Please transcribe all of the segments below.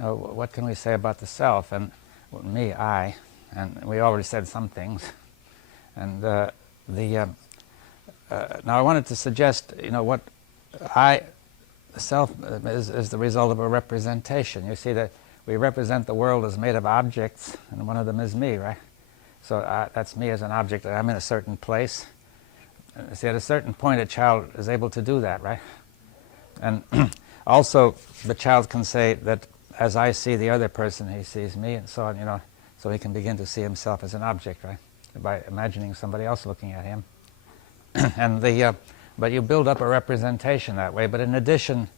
what can we say about the self and me, I, and we already said some things. And now I wanted to suggest, what the self is the result of a representation. You see that we represent the world as made of objects, and one of them is me, right? So that's me as an object. I'm in a certain place. See, at a certain point, a child is able to do that, right? And also, the child can say that as I see the other person, he sees me, and so on, so he can begin to see himself as an object, right? By imagining somebody else looking at him. And but you build up a representation that way. But in addition,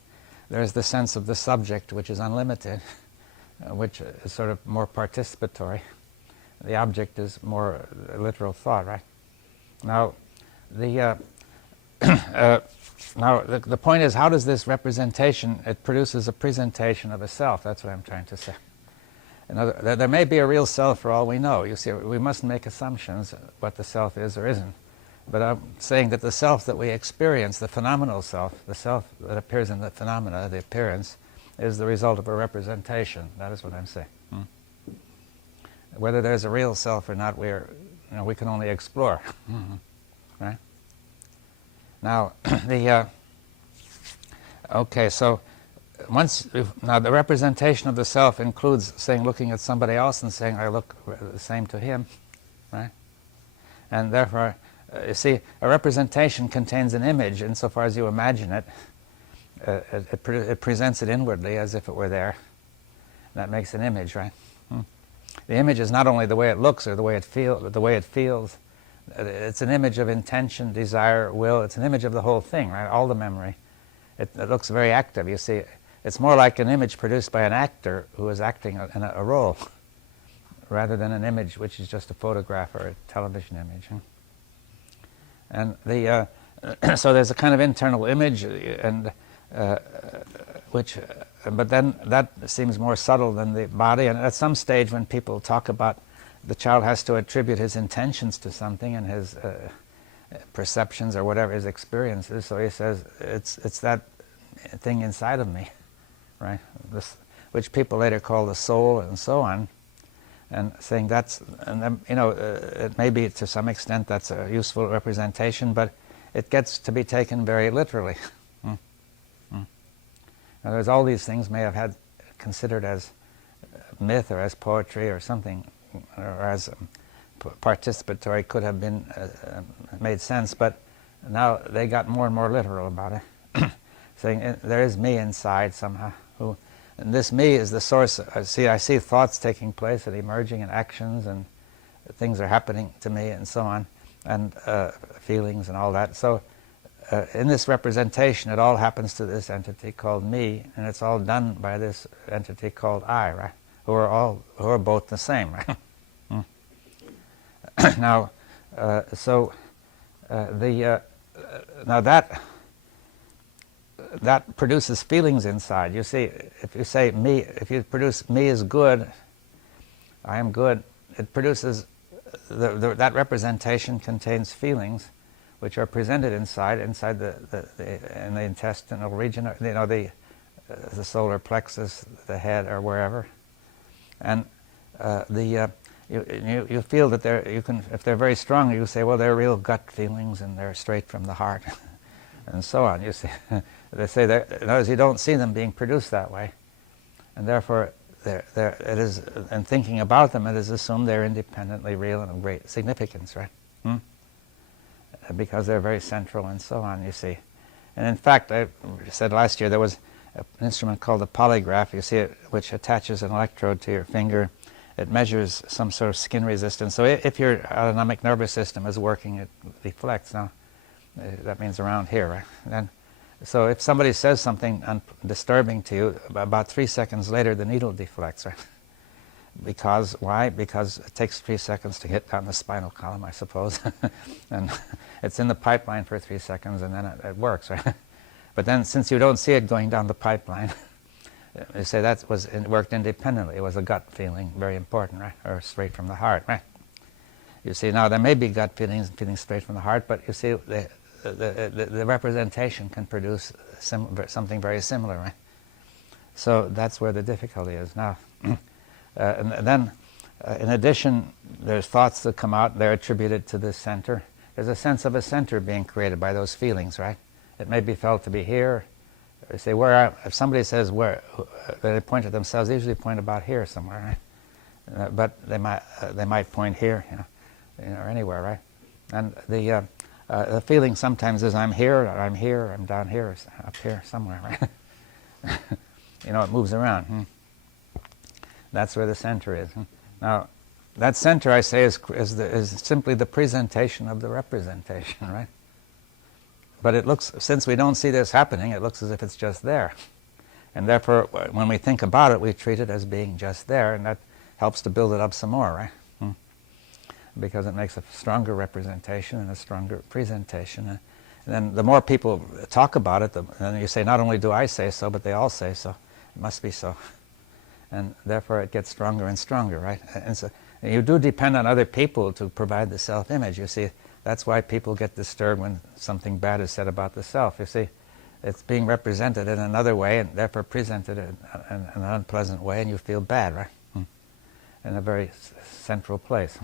there's the sense of the subject, which is unlimited, which is sort of more participatory. The object is more literal thought, right? Now, the point is, how does this representation, it produces a presentation of a self. That's what I'm trying to say. There may be a real self for all we know. You see, we mustn't make assumptions what the self is or isn't. But I'm saying that the self that we experience, the phenomenal self, the self that appears in the phenomena, the appearance, is the result of a representation. That is what I'm saying. Whether there's a real self or not, we can only explore. Right? Now, okay, so now the representation of the self includes looking at somebody else and saying, I look the same to him, right? And therefore, you see, a representation contains an image insofar as you imagine it. It presents it inwardly as if it were there. That makes an image, right? The image is not only the way it looks or the way it feels. It's an image of intention, desire, will. It's an image of the whole thing, right? All the memory. It looks very active. You see, it's more like an image produced by an actor who is acting in a role, rather than an image which is just a photograph or a television image. And so there's a kind of internal image, and but then that seems more subtle than the body. And at some stage, when people talk about the child has to attribute his intentions to something and his perceptions or whatever his experiences, so he says it's that thing inside of me, right? Which people later call the soul and so on, and saying it may be to some extent that's a useful representation, but it gets to be taken very literally. In other words, all these things may have had considered as myth or as poetry or something, or as participatory, could have been made sense, but now they got more and more literal about it, saying there is me inside somehow, and this me is the source. I see thoughts taking place and emerging, and actions, and things are happening to me, and so on, and feelings and all that. So in this representation, it all happens to this entity called me, and it's all done by this entity called I, right? Who are both the same, right? Now, now that produces feelings inside. You see, if you say me, if you produce me is good, I am good, it produces that representation contains feelings, which are presented inside in the intestinal region, the solar plexus, the head, or wherever, and you feel that if they're very strong, you say, well, they're real gut feelings and they're straight from the heart, and so on. You see, they say that, in other words, you don't see them being produced that way, and therefore, it is, in thinking about them, it is assumed they're independently real and of great significance, right? Because they're very central and so on, you see. And in fact, I said last year there was an instrument called the Polygraph, you see it, which attaches an electrode to your finger. It measures some sort of skin resistance. So if your autonomic nervous system is working, it deflects. Now, that means around here, right? Then, so if somebody says something disturbing to you, about 3 seconds later the needle deflects, right? Because, why? Because it takes 3 seconds to hit down the spinal column, I suppose. And it's in the pipeline for 3 seconds, and then it works, right? But then, since you don't see it going down the pipeline, you say it worked independently. It was a gut feeling, very important, right? Or straight from the heart, right? You see, now there may be gut feelings straight from the heart, but you see, the representation can produce something very similar, right? So that's where the difficulty is. Now, and then, in addition, there's thoughts that come out, they're attributed to this center. There's a sense of a center being created by those feelings, right? It may be felt to be here. They say, if somebody says where, they point at themselves, they usually point about here somewhere, right? But they might point here, or anywhere, right? And the feeling sometimes is I'm here, I'm down here, or up here, somewhere, right? It moves around. That's where the center is. Now, that center, I say, is simply the presentation of the representation, right? But it looks, since we don't see this happening, it looks as if it's just there. And therefore, when we think about it, we treat it as being just there, and that helps to build it up some more, right? Because it makes a stronger representation and a stronger presentation. And then the more people talk about it, then you say, not only do I say so, but they all say so. It must be so. And therefore it gets stronger and stronger, right? And so you do depend on other people to provide the self-image. You see, that's why people get disturbed when something bad is said about the self. You see, it's being represented in another way and therefore presented in an unpleasant way, and you feel bad, right? In a very central place.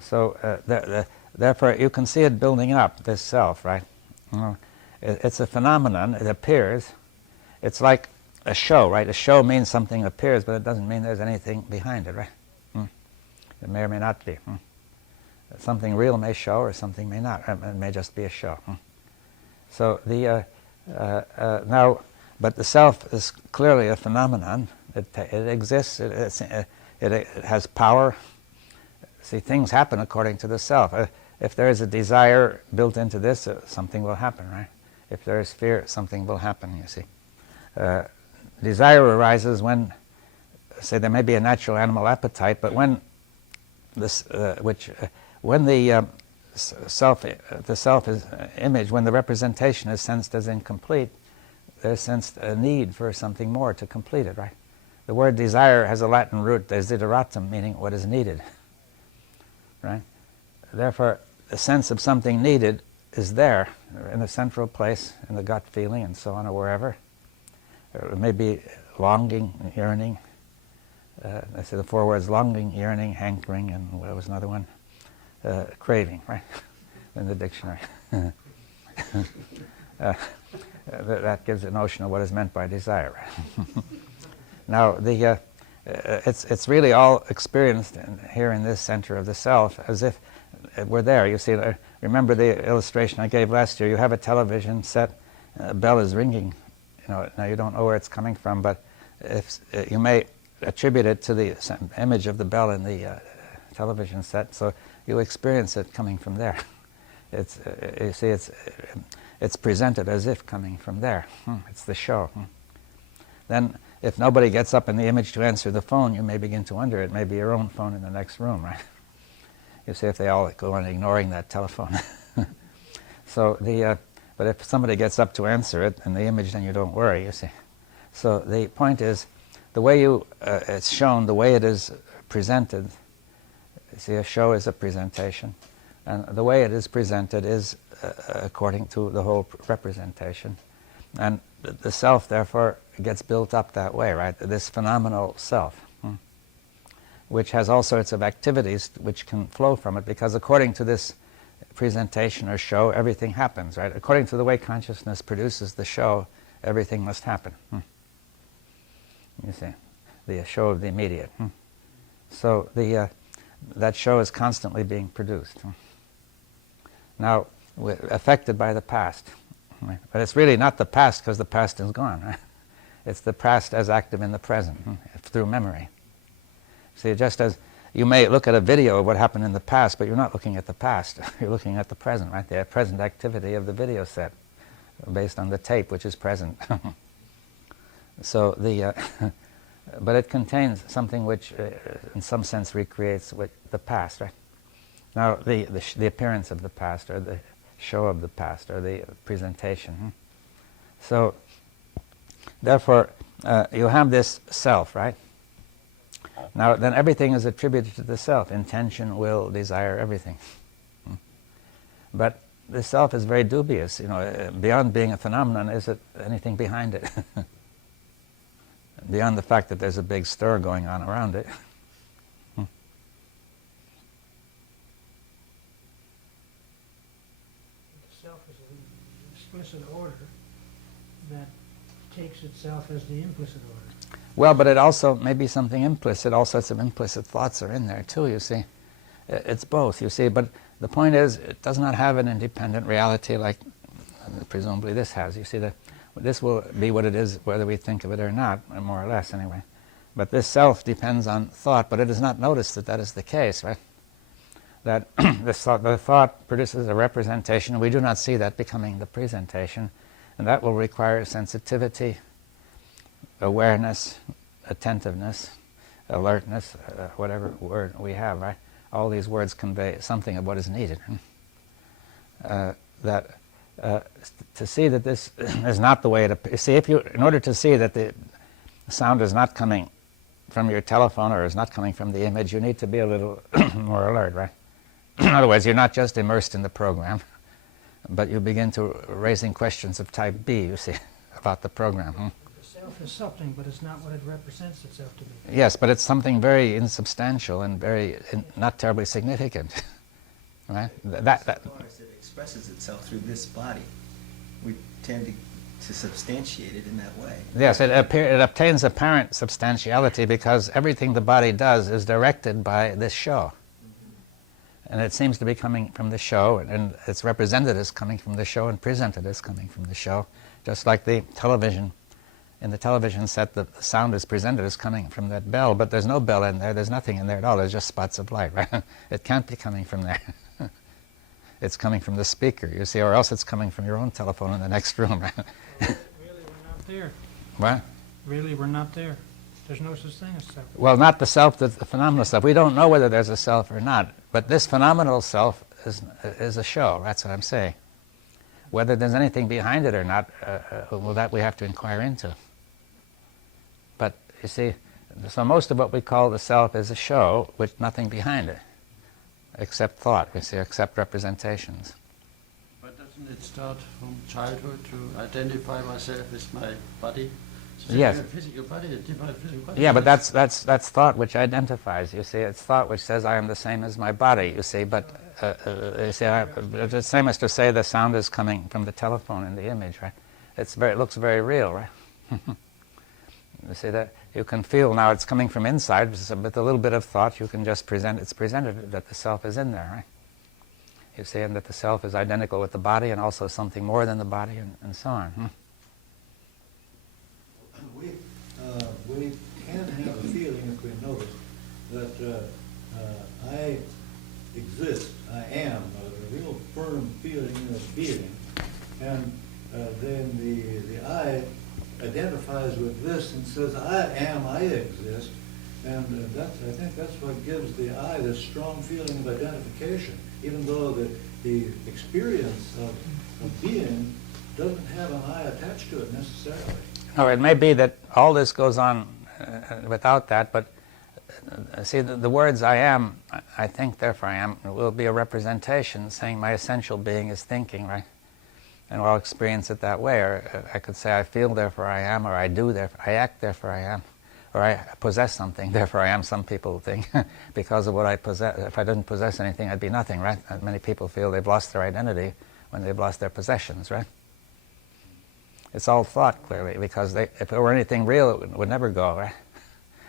So therefore you can see it building up, this self, right? It's a phenomenon, it appears. It's like a show, right? A show means something appears, but it doesn't mean there's anything behind it, right? It may or may not be. Something real may show, or something may not. It may just be a show. So now, but the self is clearly a phenomenon. It exists. It has power. See, things happen according to the self. If there is a desire built into this, something will happen, right? If there is fear, something will happen. You see. Desire arises when, say, there may be a natural animal appetite, but when this, when the self is image, when the representation is sensed as incomplete, there's sensed a need for something more to complete it, right? The word desire has a Latin root, desideratum, meaning what is needed, right? Therefore, the sense of something needed is there in the central place, in the gut feeling, and so on, or wherever. It may be longing, yearning. I say the four words: longing, yearning, hankering, and what was another one? Craving, right? In the dictionary. That gives a notion of what is meant by desire. Now, it's really all experienced here in this center of the self, as if we're there. You see, remember the illustration I gave last year. You have a television set, a bell is ringing. Now you don't know where it's coming from, but if you may attribute it to the image of the bell in the television set, so you experience it coming from there. You see, it's presented as if coming from there. It's the show. Then, if nobody gets up in the image to answer the phone, you may begin to wonder, it may be your own phone in the next room, right? You see, if they all go on ignoring that telephone. So but if somebody gets up to answer it in the image, then you don't worry, you see. So the point is, the way it's shown, the way it is presented, you see, a show is a presentation, and the way it is presented is according to the whole representation. And the self, therefore, gets built up that way, right? This phenomenal self, which has all sorts of activities which can flow from it, because according to this presentation or show, everything happens, right? According to the way consciousness produces the show, everything must happen. You see, the show of the immediate. So that show is constantly being produced. Now, affected by the past. Right? But it's really not the past, because the past is gone. Right? It's the past as active in the present, through memory. See, just as you may look at a video of what happened in the past, but you're not looking at the past. You're looking at the present, right? The present activity of the video set, based on the tape, which is present. So but it contains something which, in some sense, recreates the past, right? Now, the appearance of the past, or the show of the past, or the presentation. So, therefore, you have this self, right? Now, then everything is attributed to the self. Intention, will, desire, everything. But the self is very dubious. Beyond being a phenomenon, is it anything behind it? beyond the fact that there's a big stir going on around it. The self is an explicit order that takes itself as the implicit order. Well, but it also may be something implicit. All sorts of implicit thoughts are in there too, you see. It's both, you see. But the point is, it does not have an independent reality like presumably this has. You see, that this will be what it is whether we think of it or not, more or less anyway. But this self depends on thought, but it is not noticed that that is the case, right? That the thought produces a representation, and we do not see that becoming the presentation, and that will require sensitivity, awareness, attentiveness, alertness, whatever word we have, right? All these words convey something of what is needed. To see that this is not the way it appears. See, in order to see that the sound is not coming from your telephone or is not coming from the image, you need to be a little more alert, right? In other words, you're not just immersed in the program, but you begin to raising questions of type B, you see, about the program. The self is something, but it's not what it represents itself to be. Yes, but it's something very insubstantial and very not terribly significant, right? That it expresses itself through this body. We tend to substantiate it in that way. Yes, it obtains apparent substantiality because everything the body does is directed by this show. And it seems to be coming from the show, and it's represented as coming from the show and presented as coming from the show. Just like the television. In the television set, the sound is presented as coming from that bell, but there's no bell in there, there's nothing in there at all, there's just spots of light, right? It can't be coming from there. It's coming from the speaker, you see, or else it's coming from your own telephone in the next room, right? Really, we're not there. What? Really, we're not there. There's no such thing as self. Well, not the self, the phenomenal self. We don't know whether there's a self or not, but this phenomenal self is a show, that's what I'm saying. Whether there's anything behind it or not, well, that we have to inquire into. But, you see, so most of what we call the self is a show with nothing behind it, except thought, we see, except representations. But doesn't it start from childhood to identify myself as my body? So Yes. a physical body, a different physical body. Yeah, but that's thought which identifies, you see. It's thought which says I am the same as my body, you see. But you see, it's the same as to say the sound is coming from the telephone in the image, right? It looks very real, right? You see that you can feel now it's coming from inside, so with a little bit of thought you can just it's presented that the self is in there, right? You see, and that the self is identical with the body and also something more than the body and so on. We can have a feeling, if we notice, that I exist, I am, a real firm feeling of being, and then the I identifies with this and says, I am, I exist, and I think that's what gives the I this strong feeling of identification, even though the experience of being doesn't have an I attached to it necessarily. Or it may be that all this goes on without that, but see, the words I am, I think, therefore I am, will be a representation saying my essential being is thinking, right? And I'll experience it that way. Or I could say I feel, therefore I am, or I do, therefore I act, therefore I am. Or I possess something, therefore I am, some people think, because of what I possess. If I didn't possess anything, I'd be nothing, right? And many people feel they've lost their identity when they've lost their possessions, right? It's all thought, clearly, because if there were anything real, it would never go, right?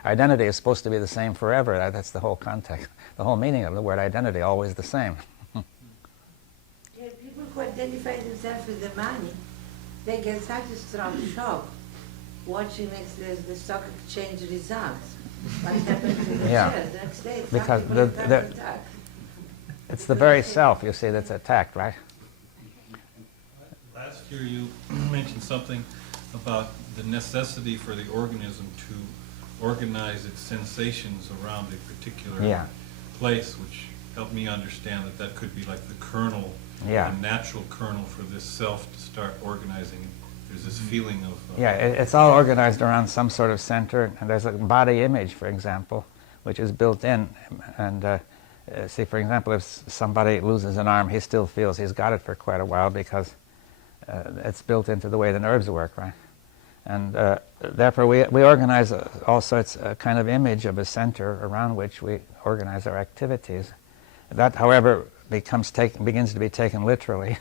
Identity is supposed to be the same forever. That's the whole context. The whole meaning of the word identity, always the same. Yeah, people who identify themselves with the money, they get such a strong shock watching the stock exchange results. What happened to the shares the next day? Because it's the very self, you see, that's attacked, right? Last year you mentioned something about the necessity for the organism to organize its sensations around a particular place, which helped me understand that could be like the kernel, the natural kernel for this self to start organizing. There's this feeling of... it's all organized around some sort of center, and there's a body image, for example, which is built in. And see, for example, if somebody loses an arm, he still feels he's got it for quite a while because it's built into the way the nerves work, right? And therefore we organize all sorts kind of image of a center around which we organize our activities. That, however, begins to be taken literally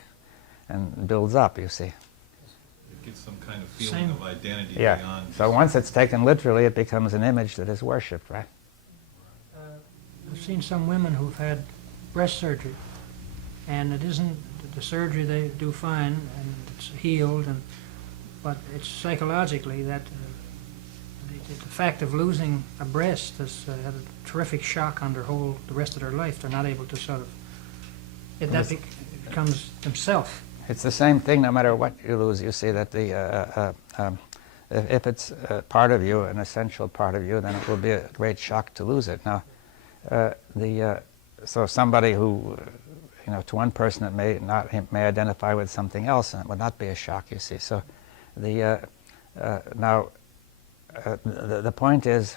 and builds up, you see. It gives some kind of feeling of identity Yeah. beyond. So once it's taken literally, it becomes an image that is worshipped, right? I've seen some women who've had breast surgery, and it isn't the surgery, they do fine and it's healed, but it's psychologically that the fact of losing a breast has had a terrific shock on the rest of their life. They're not able to sort of, that becomes themselves. It's the same thing no matter what you lose. You see that if it's part of you, an essential part of you, then it will be a great shock to lose it. Now, so somebody who, to one person it may identify with something else, and it would not be a shock. You see, so the point is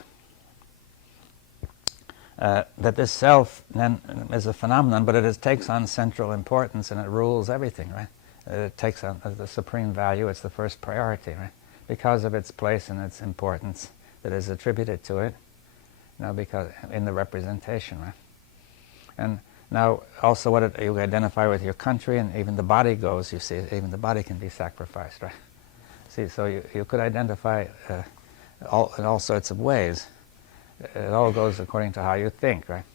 that this self then is a phenomenon, but it takes on central importance and it rules everything, right? It takes on the supreme value. It's the first priority, right? Because of its place and its importance that is attributed to it. Because in the representation, right? And now also you identify with your country, and even the body goes, you see, even the body can be sacrificed, right? See, so you could identify in all sorts of ways. It all goes according to how you think, right?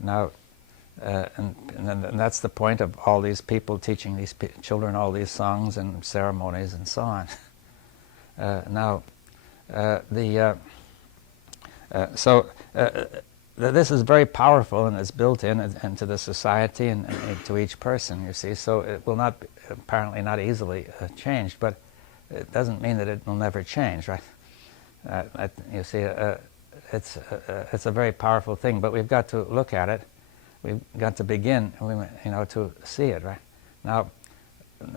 Now, and that's the point of all these people teaching these children all these songs and ceremonies and so on. This is very powerful, and it's built into the society and to each person, you see. So it will not, apparently not easily changed, but it doesn't mean that it will never change, right? You see, it's a very powerful thing, but we've got to look at it. We've got to begin, to see it, right? Now,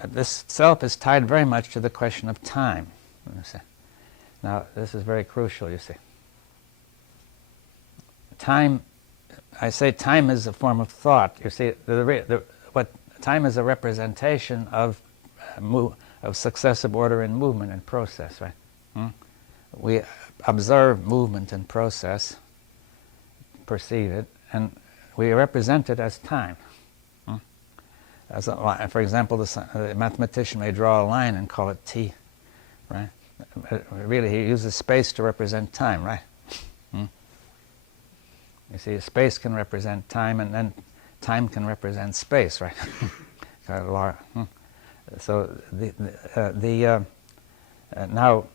this self is tied very much to the question of time, you see. Now, this is very crucial, you see. Time, I say time is a form of thought. You see, what time is a representation of successive order and movement and process, right? We observe movement and process, perceive it, and we represent it as time. As a line. For example, the mathematician may draw a line and call it t, right? Really, he uses space to represent time, right? You see, space can represent time, and then time can represent space, right? So now,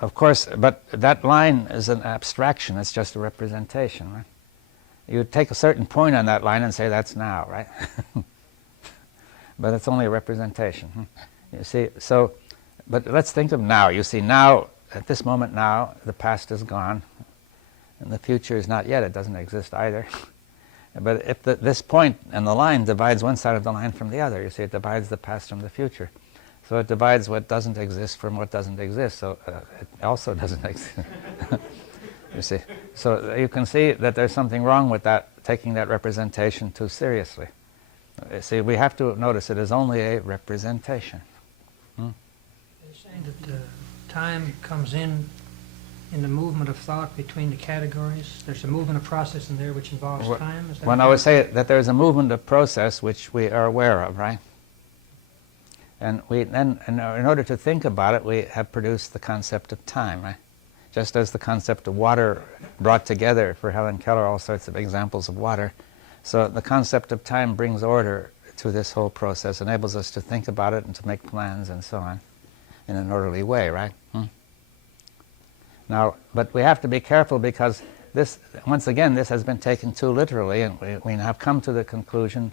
of course, but that line is an abstraction. It's just a representation, right? You take a certain point on that line and say that's now, right? But it's only a representation. You see, so, but let's think of now. You see, now, at this moment now, the past is gone. And the future is not yet. It doesn't exist either. But if this point and the line divides one side of the line from the other, you see, it divides the past from the future. So it divides what doesn't exist from what doesn't exist. So it also doesn't exist. You see. So you can see that there's something wrong with that, taking that representation too seriously. You see, we have to notice it is only a representation. You're saying that time comes in the movement of thought between the categories. There's a movement of process in there which involves time. Is that when I would say that there's a movement of process which we are aware of, right? And we then, in order to think about it, we have produced the concept of time, right? Just as the concept of water brought together for Helen Keller all sorts of examples of water. So the concept of time brings order to this whole process, enables us to think about it and to make plans and so on in an orderly way, right? Now, but we have to be careful because this, once again, this has been taken too literally, and we have come to the conclusion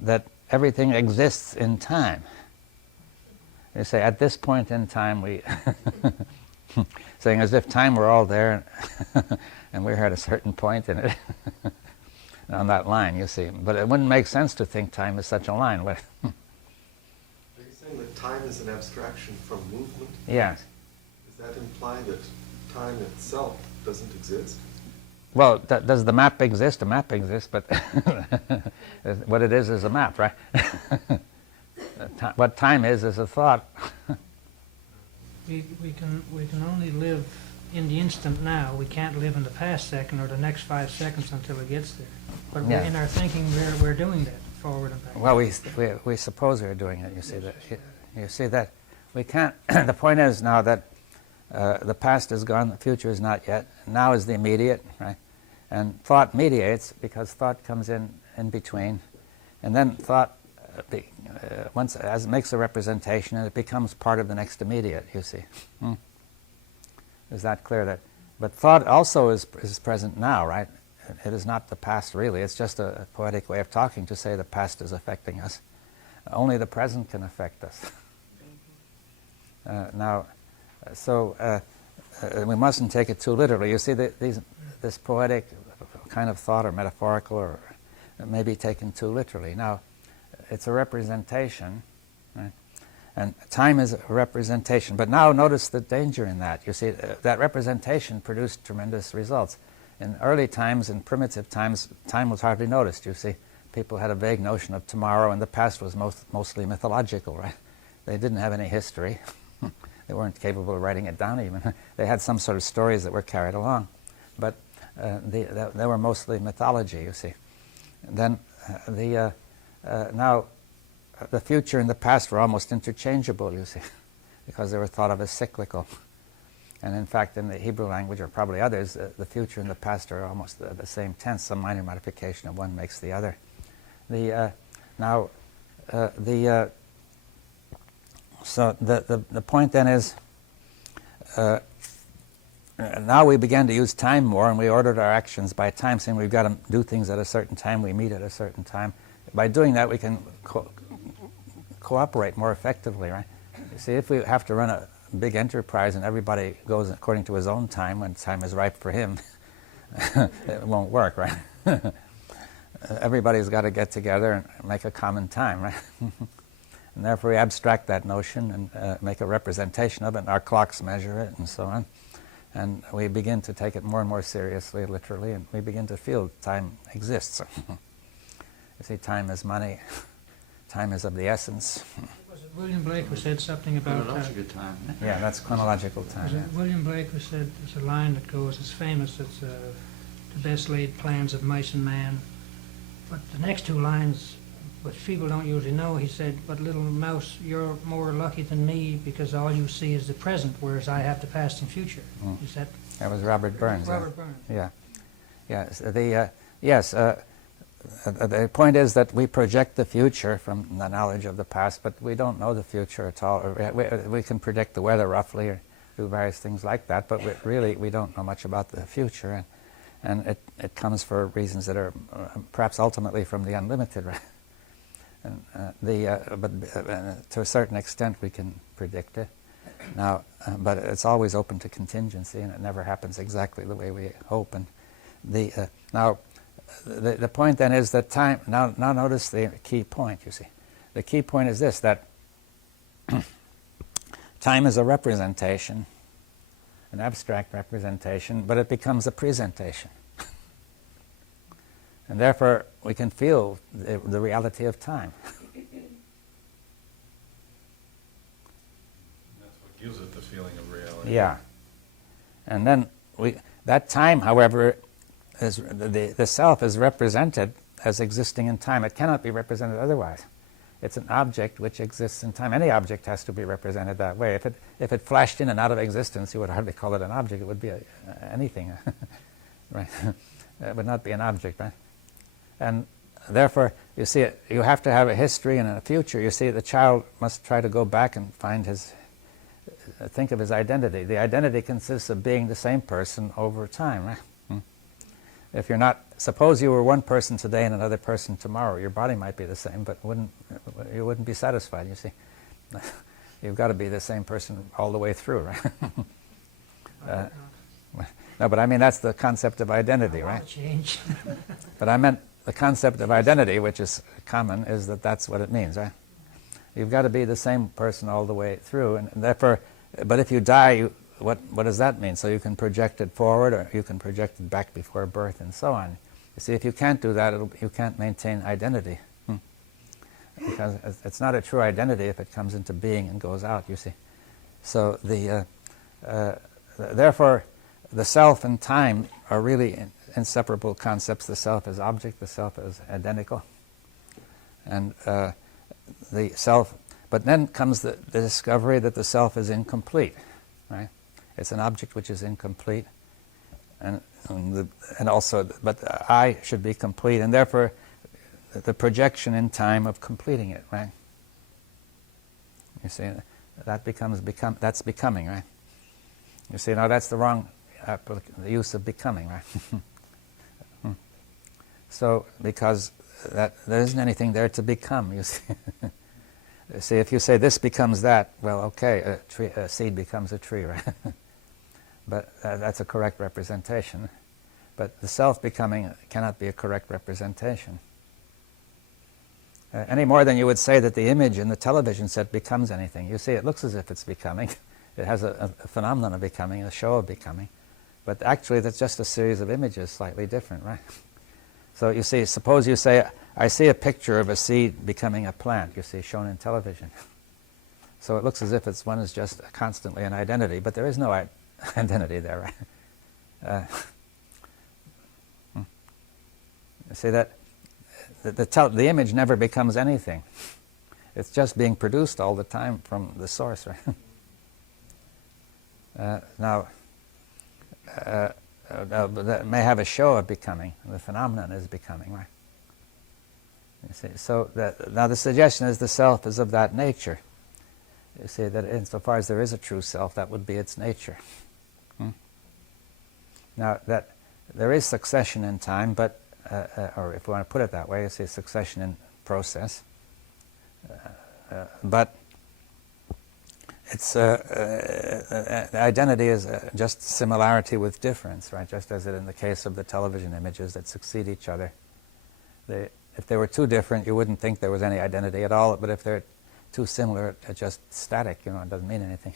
that everything exists in time. You say, at this point in time, we, saying as if time were all there, and we're at a certain point in it, on that line, you see. But it wouldn't make sense to think time is such a line. Are you saying that time is an abstraction from movement? Yes. Does that imply that time itself doesn't exist? Well, does the map exist? A map exists, but what it is a map, right? What time is a thought. We can only live in the instant now. We can't live in the past second or the next 5 seconds until it gets there. But Yeah. in our thinking, we're doing that forward and back. Well, we suppose we're doing it. You see that. You see that we can't. The point is now that the past is gone, the future is not yet. Now is the immediate, right? And thought mediates because thought comes in between, and then thought once as it makes a representation, and it becomes part of the next immediate. You see, is that clear? That, but thought also is present now, right? It is not the past really. It's just a poetic way of talking to say the past is affecting us. Only the present can affect us. We mustn't take it too literally. You see, this poetic kind of thought or metaphorical or it may be taken too literally. Now, it's a representation, right? And time is a representation. But now notice the danger in that. You see, that representation produced tremendous results. In early times, in primitive times, time was hardly noticed, you see. People had a vague notion of tomorrow, and the past was mostly mythological, right? They didn't have any history. They weren't capable of writing it down even. They had some sort of stories that were carried along. But they were mostly mythology, you see. And then now the future and the past were almost interchangeable, you see, because they were thought of as cyclical. And in fact, in the Hebrew language, or probably others, the future and the past are almost the same tense. Some minor modification of one makes the other. So the point then is, now we began to use time more, and we ordered our actions by time, saying we've got to do things at a certain time, we meet at a certain time. By doing that, we can cooperate more effectively, right? You see, if we have to run a big enterprise and everybody goes according to his own time when time is ripe for him, it won't work, right? Everybody's got to get together and make a common time, right? And therefore we abstract that notion and make a representation of it, and our clocks measure it and so on. And we begin to take it more and more seriously, literally, and we begin to feel time exists. You see, time is money. Time is of the essence. Was it William Blake who said something about... Chronological time. Yeah, that's chronological time. Was it William Blake who said, there's a line that goes, it's famous, it's the best laid plans of mice and man. But the next two lines, which people don't usually know, he said, but little mouse, you're more lucky than me because all you see is the present, whereas I have the past and future. Is that... That was Robert Burns. Robert Burns. Yeah. Yes. The point is that we project the future from the knowledge of the past, but we don't know the future at all. We can predict the weather roughly or do various things like that, but we don't know much about the future, and it comes for reasons that are perhaps ultimately from the unlimited, right? But to a certain extent we can predict it. Now, but it's always open to contingency, and it never happens exactly the way we hope. And the point then is that time, now notice the key point, you see. The key point is this, that time is a representation, an abstract representation, but it becomes a presentation. And therefore, we can feel the reality of time. That's what gives it the feeling of reality. Yeah. And then that time, however, is the self is represented as existing in time. It cannot be represented otherwise. It's an object which exists in time. Any object has to be represented that way. If it flashed in and out of existence, you would hardly call it an object. It would be anything, right? It would not be an object, right? And therefore, you see, you have to have a history and a future. You see, the child must try to go back and find think of his identity. The identity consists of being the same person over time, right? If you're not, suppose you were one person today and another person tomorrow, your body might be the same, but you wouldn't be satisfied, you see. You've got to be the same person all the way through, right? No, but I mean, that's the concept of identity, right? Change. But I meant the concept of identity, which is common, is that's what it means, right? You've got to be the same person all the way through, and therefore, but if you die, what does that mean? So you can project it forward, or you can project it back before birth, and so on. You see, if you can't do that, you can't maintain identity. because it's not a true identity if it comes into being and goes out, you see. So therefore, the self and time are really inseparable concepts. The self is object, the self is identical. And the self, but then comes the discovery that the self is incomplete, right? It's an object which is incomplete, and also, but I should be complete, and therefore the projection in time of completing it, right? You see, that that's becoming, right? You see, now that's the wrong the use of becoming, right? So, because there isn't anything there to become, you see. See, if you say this becomes that, well, okay, a seed becomes a tree, right? But that's a correct representation. But the self-becoming cannot be a correct representation. Any more than you would say that the image in the television set becomes anything. You see, it looks as if it's becoming. It has a phenomenon of becoming, a show of becoming. But actually, that's just a series of images, slightly different, right? So you see, suppose you say, I see a picture of a seed becoming a plant, you see, shown in television. So it looks as if one is just constantly an identity, but there is no identity there, right? You see that the image never becomes anything. It's just being produced all the time from the source, right? Now, that may have a show of becoming. The phenomenon is becoming, right? You see, so now the suggestion is the self is of that nature. You see that insofar as there is a true self, that would be its nature. Now that there is succession in time, but or if we want to put it that way, you see succession in process. But it's the identity is just similarity with difference, right? Just as in the case of the television images that succeed each other. If they were too different, you wouldn't think there was any identity at all. But if they're too similar, it's just static. You know, it doesn't mean anything.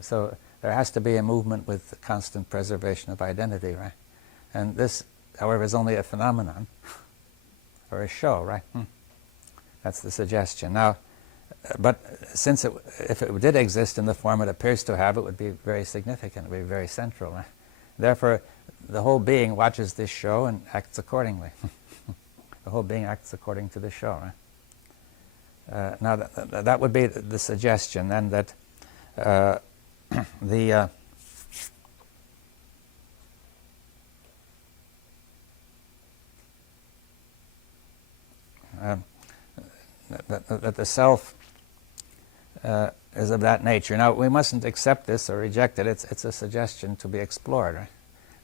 So there has to be a movement with constant preservation of identity, right? And this, however, is only a phenomenon or a show, right? That's the suggestion. Now, but since if it did exist in the form it appears to have, it would be very significant, it would be very central. Right? Therefore, the whole being watches this show and acts accordingly. The whole being acts according to the show. Right? Now, that would be the suggestion then that that the self is of that nature. Now, we mustn't accept this or reject it. It's a suggestion to be explored. Right?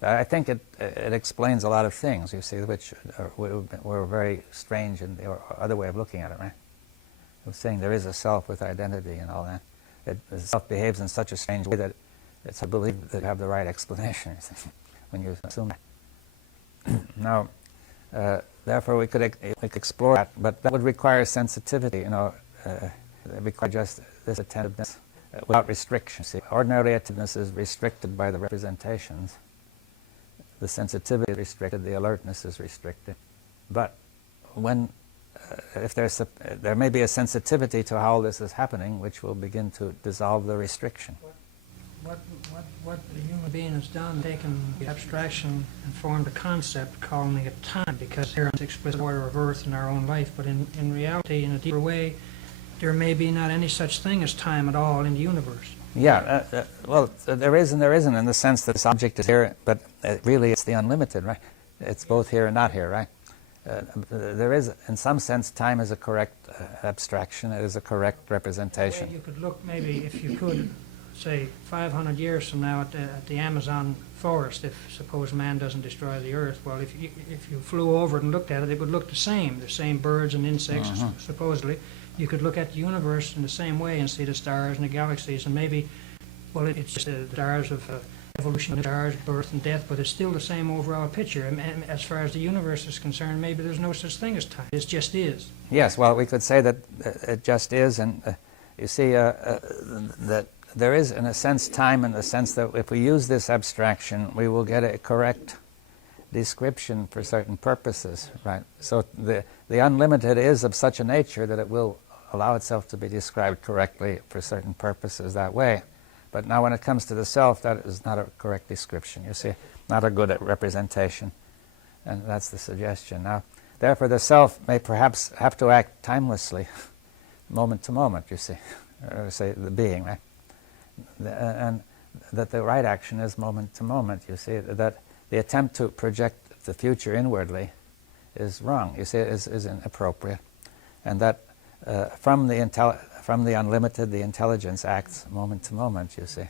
I think it explains a lot of things, you see, which were very strange in the other way of looking at it, right? I was saying there is a self with identity and all that. The self behaves in such a strange way that it's a belief that you have the right explanation when you assume that. Now, therefore, we could explore that, but that would require sensitivity, you know, it requires just this attentiveness without restriction. See, ordinary attentiveness is restricted by the representations. The sensitivity is restricted, the alertness is restricted. But when, if there may be a sensitivity to how this is happening, which will begin to dissolve the restriction. What the human being has done, taken the abstraction and formed a concept calling it time, because here it's explicit order of earth in our own life, but in reality, in a deeper way, there may be not any such thing as time at all in the universe. Yeah, well, there is and there isn't, in the sense that this object is here, but really it's the unlimited, right? It's both here and not here, right? There is, in some sense, time is a correct abstraction, it is a correct representation. You could look, maybe, if you could, say, 500 years from now at the Amazon forest, if suppose man doesn't destroy the earth, well, if you flew over it and looked at it, it would look the same birds and insects, supposedly. You could look at the universe in the same way and see the stars and the galaxies, and maybe, well, it's just the stars of evolution, the stars, birth and death, but it's still the same overall picture. And as far as the universe is concerned, maybe there's no such thing as time. It just is. Yes, well, we could say that it just is, and you see that there is, in a sense, time in the sense that if we use this abstraction, we will get a correct description for certain purposes, right? So the unlimited is of such a nature that it will allow itself to be described correctly for certain purposes that way. But now when it comes to the self, that is not a correct description, you see, not a good representation. And that's the suggestion. Now, therefore, the self may perhaps have to act timelessly, moment to moment, you see, or say the being, right? And that the right action is moment to moment, you see, that the attempt to project the future inwardly is wrong, you see, is inappropriate. And that from the unlimited, the intelligence acts moment to moment, you see.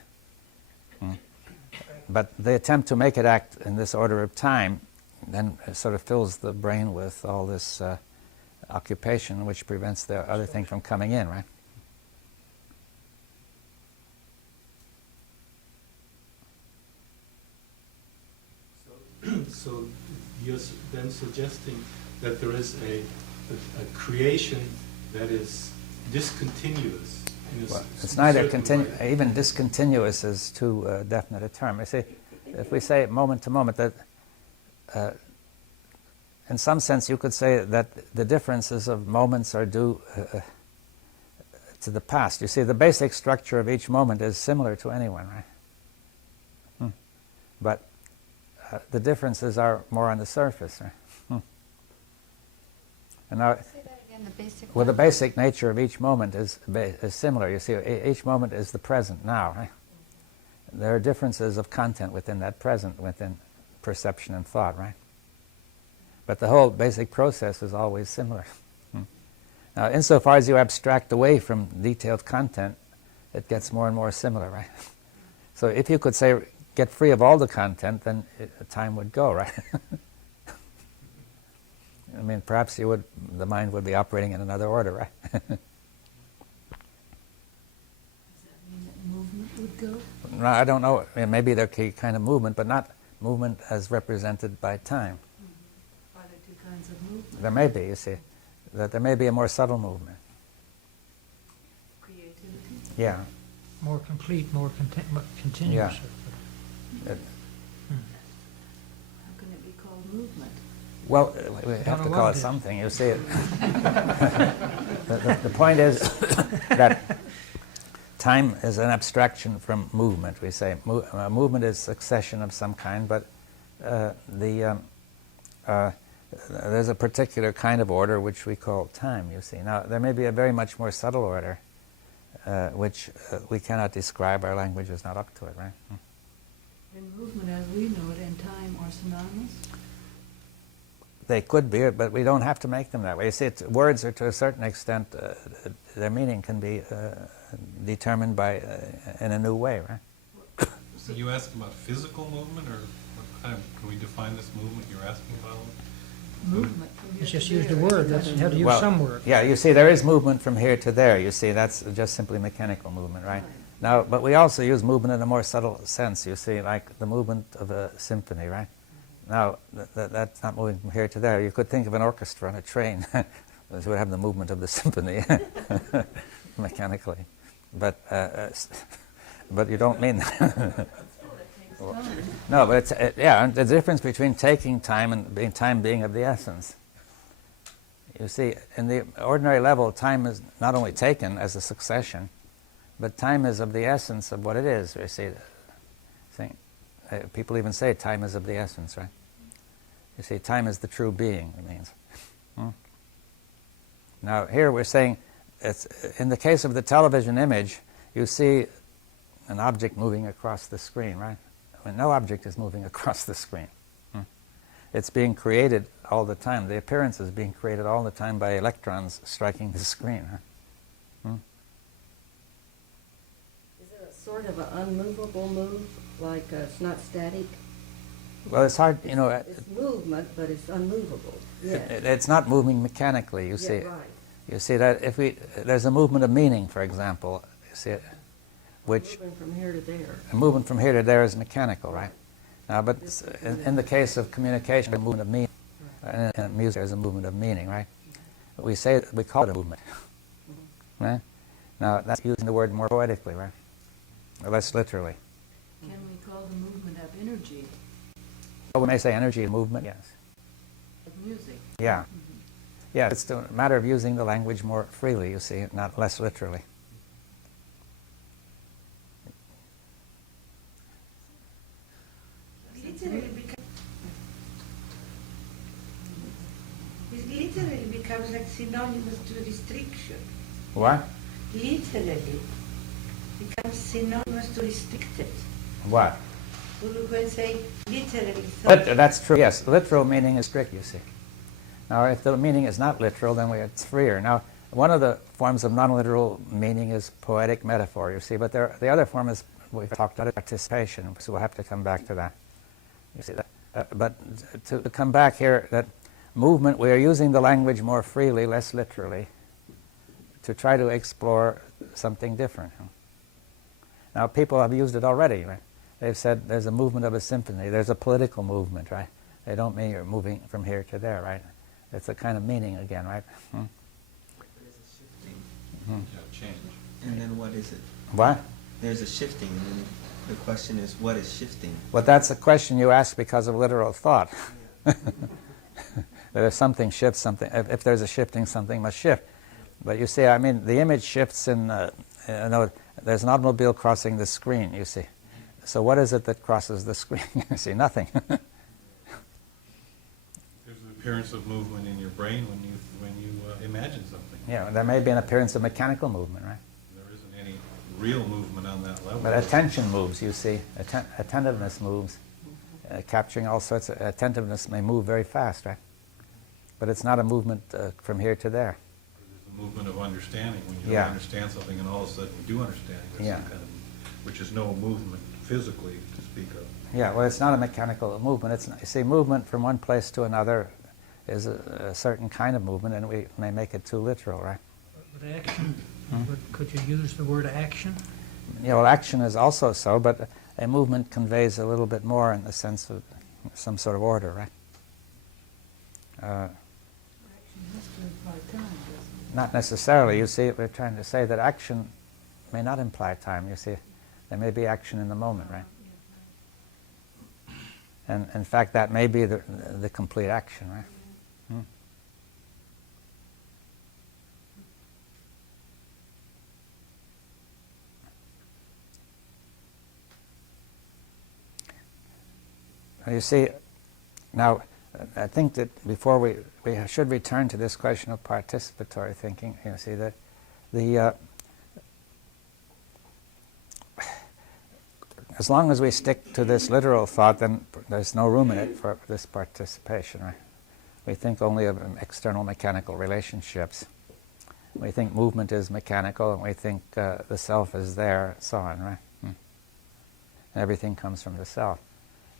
But the attempt to make it act in this order of time then sort of fills the brain with all this occupation, which prevents the other thing from coming in, right? So you're then suggesting that there is a creation that is discontinuous. Well, it's neither even discontinuous is too definite a term. You see, if we say moment to moment, that in some sense you could say that the differences of moments are due to the past. You see, the basic structure of each moment is similar to anyone, right? But the differences are more on the surface, right? And now, the basic nature of each moment is similar. You see, each moment is the present now, right? There are differences of content within that present, within perception and thought, right? But the whole basic process is always similar. Now, insofar as you abstract away from detailed content, it gets more and more similar, right? So if you could say, get free of all the content, then time would go, right? I mean, perhaps the mind would be operating in another order, right? Does that mean that movement would go? No, I don't know. I mean, maybe there could be kind of movement, but not movement as represented by time. Are there two kinds of movement? There may be, you see. That there may be a more subtle movement. Creativity? Yeah. More complete, more continuous. Yeah. How can it be called movement? Well, we have to call it something, you see. The point is that time is an abstraction from movement, we say. Movement is succession of some kind, but there's a particular kind of order which we call time, you see. Now, there may be a very much more subtle order which we cannot describe. Our language is not up to it, right? And movement as we know it and time are synonymous? They could be, but we don't have to make them that way. You see, words are to a certain extent, their meaning can be determined by in a new way, right? So you asking about physical movement, or what kind of, can we define this movement you're asking about? Movement. It's just used a word. That's, you have to use some word. Yeah, you see, there is movement from here to there. You see, that's just simply mechanical movement, right? Now, but we also use movement in a more subtle sense, you see, like the movement of a symphony, right? Now, that's not moving from here to there. You could think of an orchestra on a train. It would have the movement of the symphony mechanically. But you don't mean that. No, but yeah, the difference between taking time and time being of the essence. You see, in the ordinary level, time is not only taken as a succession, but time is of the essence of what it is. You see, people even say time is of the essence, right? You see, time is the true being, it means. Now, here we're saying, in the case of the television image, you see an object moving across the screen, right? I mean, no object is moving across the screen. It's being created all the time. The appearance is being created all the time by electrons striking the screen. Is it a sort of an unmovable move, like it's not static? Well, it's hard, you know. It's movement, but it's unmovable. Yeah. It's not moving mechanically, you see. Right. You see that if there's a movement of meaning, for example, you see it, which moving from here to there. A movement from here to there is mechanical, right? Now, but in the case of communication, a movement of meaning, and in music, there's a movement of meaning, right? But we call it a movement, right? Now, that's using the word more poetically, right? Or less literally. Can we call the movement of energy? Well, we may say energy and movement, yes. Music. Yeah. Yeah, it's a matter of using the language more freely, you see, not less literally. It literally becomes like synonymous to restriction. What? Literally becomes synonymous to restricted. What? We can say literally. That's true, yes. Literal meaning is strict, you see. Now, if the meaning is not literal, then it's freer. Now, one of the forms of non-literal meaning is poetic metaphor, you see, but the other form is, we've talked about participation, so we'll have to come back to that. You see that? But to come back here, that movement, we are using the language more freely, less literally, to try to explore something different. Now, people have used it already, right? They've said there's a movement of a symphony, there's a political movement, right? They don't mean you're moving from here to there, right? It's a kind of meaning again, right? There's a shifting. Yeah, change. And then what is it? What? There's a shifting, and then the question is, what is shifting? Well, that's a question you ask because of literal thought. That if something shifts, something. If there's a shifting, something must shift. But you see, I mean, the image shifts in. There's an automobile crossing the screen. You see. So what is it that crosses the screen? You see, nothing. There's an appearance of movement in your brain when you imagine something. Yeah, there may be an appearance of mechanical movement, right? There isn't any real movement on that level. But attention moves, you see. Attentiveness moves. Capturing all sorts of attentiveness may move very fast, right? But it's not a movement from here to there. There's a movement of understanding when you Yeah. don't understand something, and all of a sudden you do understand it. Yeah. Some kind of, which is no movement physically to speak of. Yeah, well, it's not a mechanical movement. It's, you see, movement from one place to another is a certain kind of movement, and we may make it too literal, right? But action, could you use the word action? Yeah, well, action is also so, but a movement conveys a little bit more in the sense of some sort of order, right? Action has to imply time, doesn't Not necessarily. You see, we're trying to say that action may not imply time, you see. There may be action in the moment, right? And in fact, that may be the complete action, right? Hmm. You see, now, I think that before we should return to this question of participatory thinking. You see, that as long as we stick to this literal thought, then there's no room in it for this participation, right? We think only of external mechanical relationships. We think movement is mechanical, and we think the self is there, and so on, right? Everything comes from the self.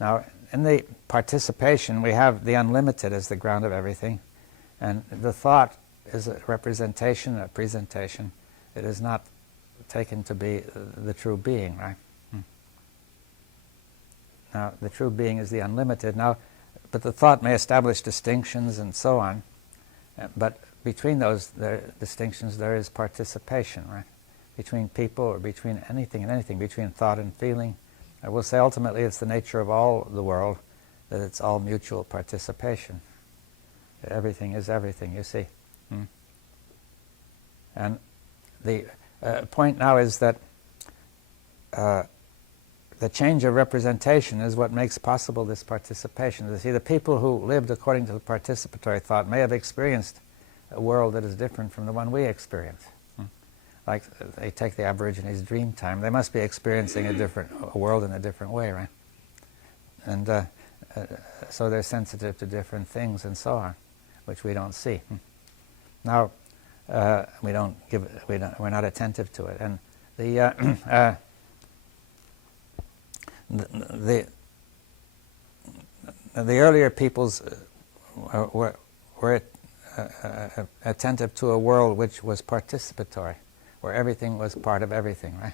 Now, in the participation, we have the unlimited as the ground of everything, and the thought is a representation, a presentation. It is not taken to be the true being, right? Now, the true being is the unlimited. Now, but the thought may establish distinctions and so on, but between those distinctions there is participation, right? Between people, or between anything and anything, between thought and feeling. I will say ultimately it's the nature of all the world that it's all mutual participation. Everything is everything, you see. And the point now is that the change of representation is what makes possible this participation. You see, the people who lived according to the participatory thought may have experienced a world that is different from the one we experience. Like they take the Aborigines' dream time, they must be experiencing a world in a different way, right? And so they're sensitive to different things and so on, which we don't see. Now, we're not attentive to it. And the earlier peoples were attentive to a world which was participatory, where everything was part of everything, right?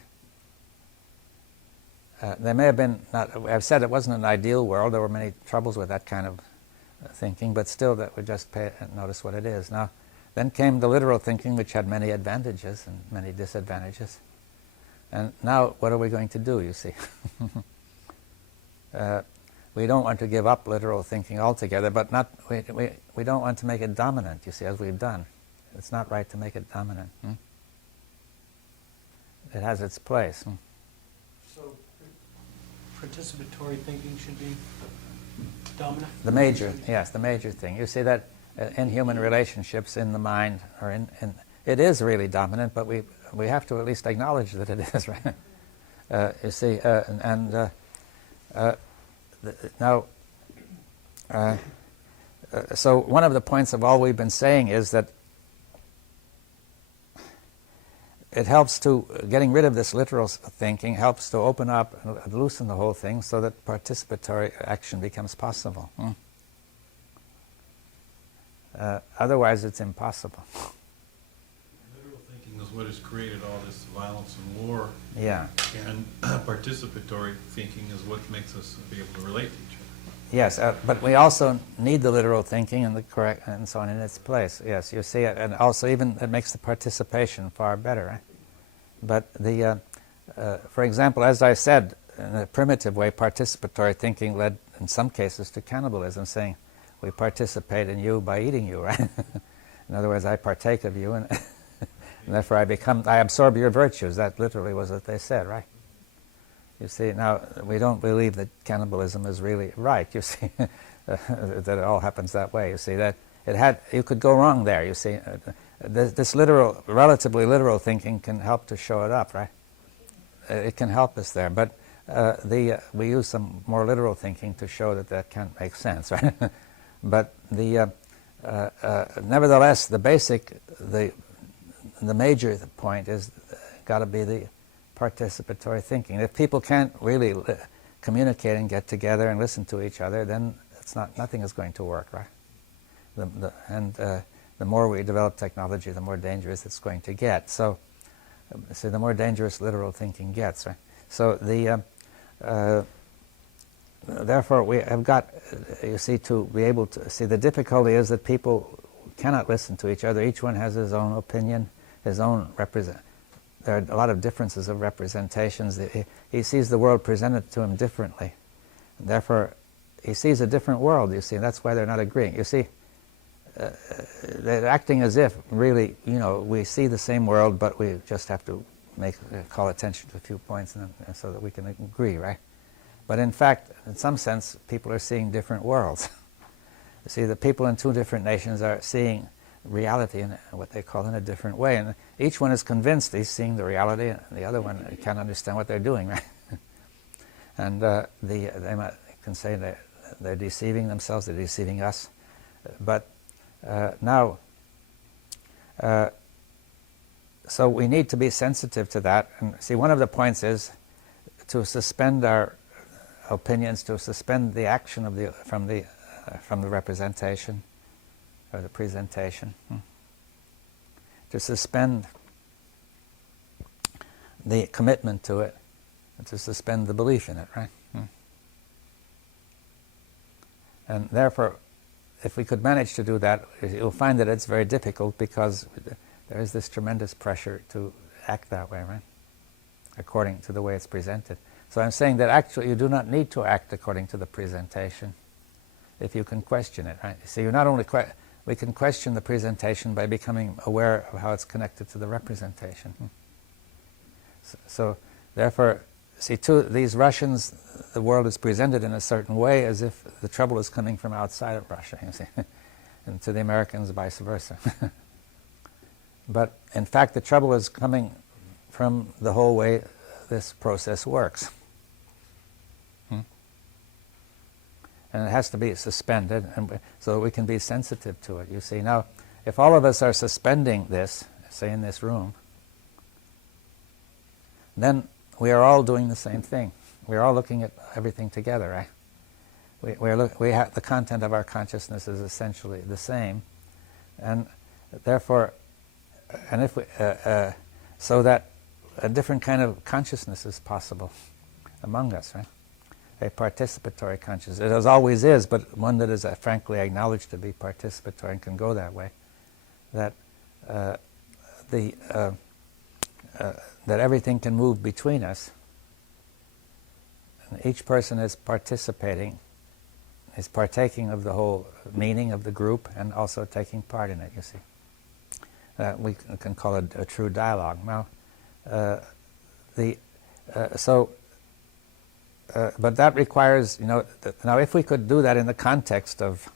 There may have been, I've said it wasn't an ideal world, there were many troubles with that kind of thinking, but still that would just notice what it is. Now, then came the literal thinking, which had many advantages and many disadvantages. And now, what are we going to do, you see? we don't want to give up literal thinking altogether, but we don't want to make it dominant, you see, as we've done. It's not right to make it dominant. It has its place. So participatory thinking should be dominant? The major thing. You see that in human relationships, in the mind, or in it is really dominant, but we have to at least acknowledge that it is, right? You see, so one of the points of all we've been saying is that it helps to, getting rid of this literal thinking helps to open up and loosen the whole thing so that participatory action becomes possible. Otherwise it's impossible. Literal thinking is what has created all this violence and war. Yeah. And participatory thinking is what makes us be able to relate to each other. Yes, but we also need the literal thinking and the correct and so on in its place. Yes, you see it, and also even it makes the participation far better. Right? But for example, as I said, in a primitive way, participatory thinking led in some cases to cannibalism, saying we participate in you by eating you. Right? In other words, I partake of you, and, and therefore I absorb your virtues. That literally was what they said, right? You see, now, we don't believe that cannibalism is really right, you see, that it all happens that way, you see, that you could go wrong there, you see. This relatively literal thinking can help to show it up, right? It can help us there, but we use some more literal thinking to show that can't make sense, right? But nevertheless, the major point is got to be the participatory thinking. If people can't really communicate and get together and listen to each other, then nothing is going to work, right? The more we develop technology, the more dangerous it's going to get. So the more dangerous literal thinking gets, right? So therefore we have got, you see, to be able to see, the difficulty is that people cannot listen to each other. Each one has his own opinion, his own there are a lot of differences of representations. He sees the world presented to him differently. Therefore, he sees a different world, you see, and that's why they're not agreeing. You see, they're acting as if, really, we see the same world, but we just have to call attention to a few points so that we can agree, right? But in fact, in some sense, people are seeing different worlds. You see, the people in two different nations are seeing reality in what they call in a different way, and each one is convinced he's seeing the reality, and the other one can't understand what they're doing, right? And they can say they're deceiving themselves, they're deceiving us, but now, so we need to be sensitive to that. And see, one of the points is to suspend our opinions, to suspend the action of from the representation or the presentation, to suspend the commitment to it, and to suspend the belief in it, right? And therefore, if we could manage to do that, you'll find that it's very difficult because there is this tremendous pressure to act that way, right? According to the way it's presented. So I'm saying that actually you do not need to act according to the presentation if you can question it, right? So you're not only we can question the presentation by becoming aware of how it's connected to the representation. So therefore, see, to these Russians, the world is presented in a certain way as if the trouble is coming from outside of Russia, you see, and to the Americans, vice versa. But in fact, the trouble is coming from the whole way this process works. And it has to be suspended, and so we can be sensitive to it, you see. Now, if all of us are suspending this, say in this room, then we are all doing the same thing. We are all looking at everything together, right? We have the content of our consciousness is essentially the same, and therefore, and if we, so that a different kind of consciousness is possible among us, right? A participatory consciousness. It as always is, but one that is frankly acknowledged to be participatory and can go that way. That that everything can move between us. And each person is participating is partaking of the whole meaning of the group and also taking part in it, you see. We can call it a true dialogue. Now, but that requires, now if we could do that in the context of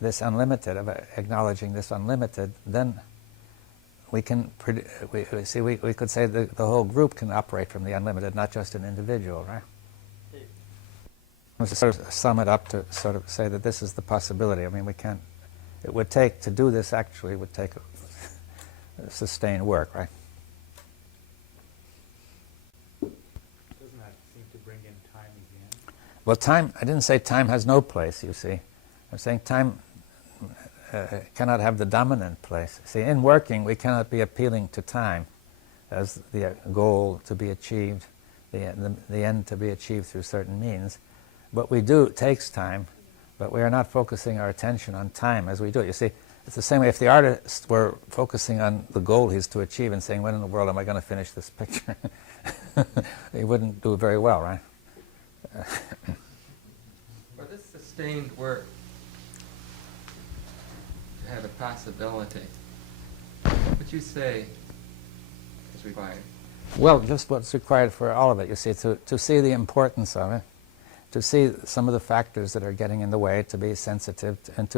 this unlimited, of acknowledging this unlimited, then we can, we could say the whole group can operate from the unlimited, not just an individual, right? To sort of sum it up, to sort of say that this is the possibility. I mean, we can't, it would take, to do this actually, would take sustained work, right? Doesn't that seem to bring in time again? Well, time, I didn't say time has no place, you see. I'm saying time cannot have the dominant place. See, in working, we cannot be appealing to time as the goal to be achieved, the end to be achieved through certain means. What we do takes time, but we are not focusing our attention on time as we do it. You see, it's the same way if the artist were focusing on the goal he's to achieve and saying, when in the world am I going to finish this picture? He wouldn't do very well, right? For this sustained work to have a possibility, what would you say is required? Well, just what's required for all of it, you see, to see the importance of it, to see some of the factors that are getting in the way, to be sensitive, and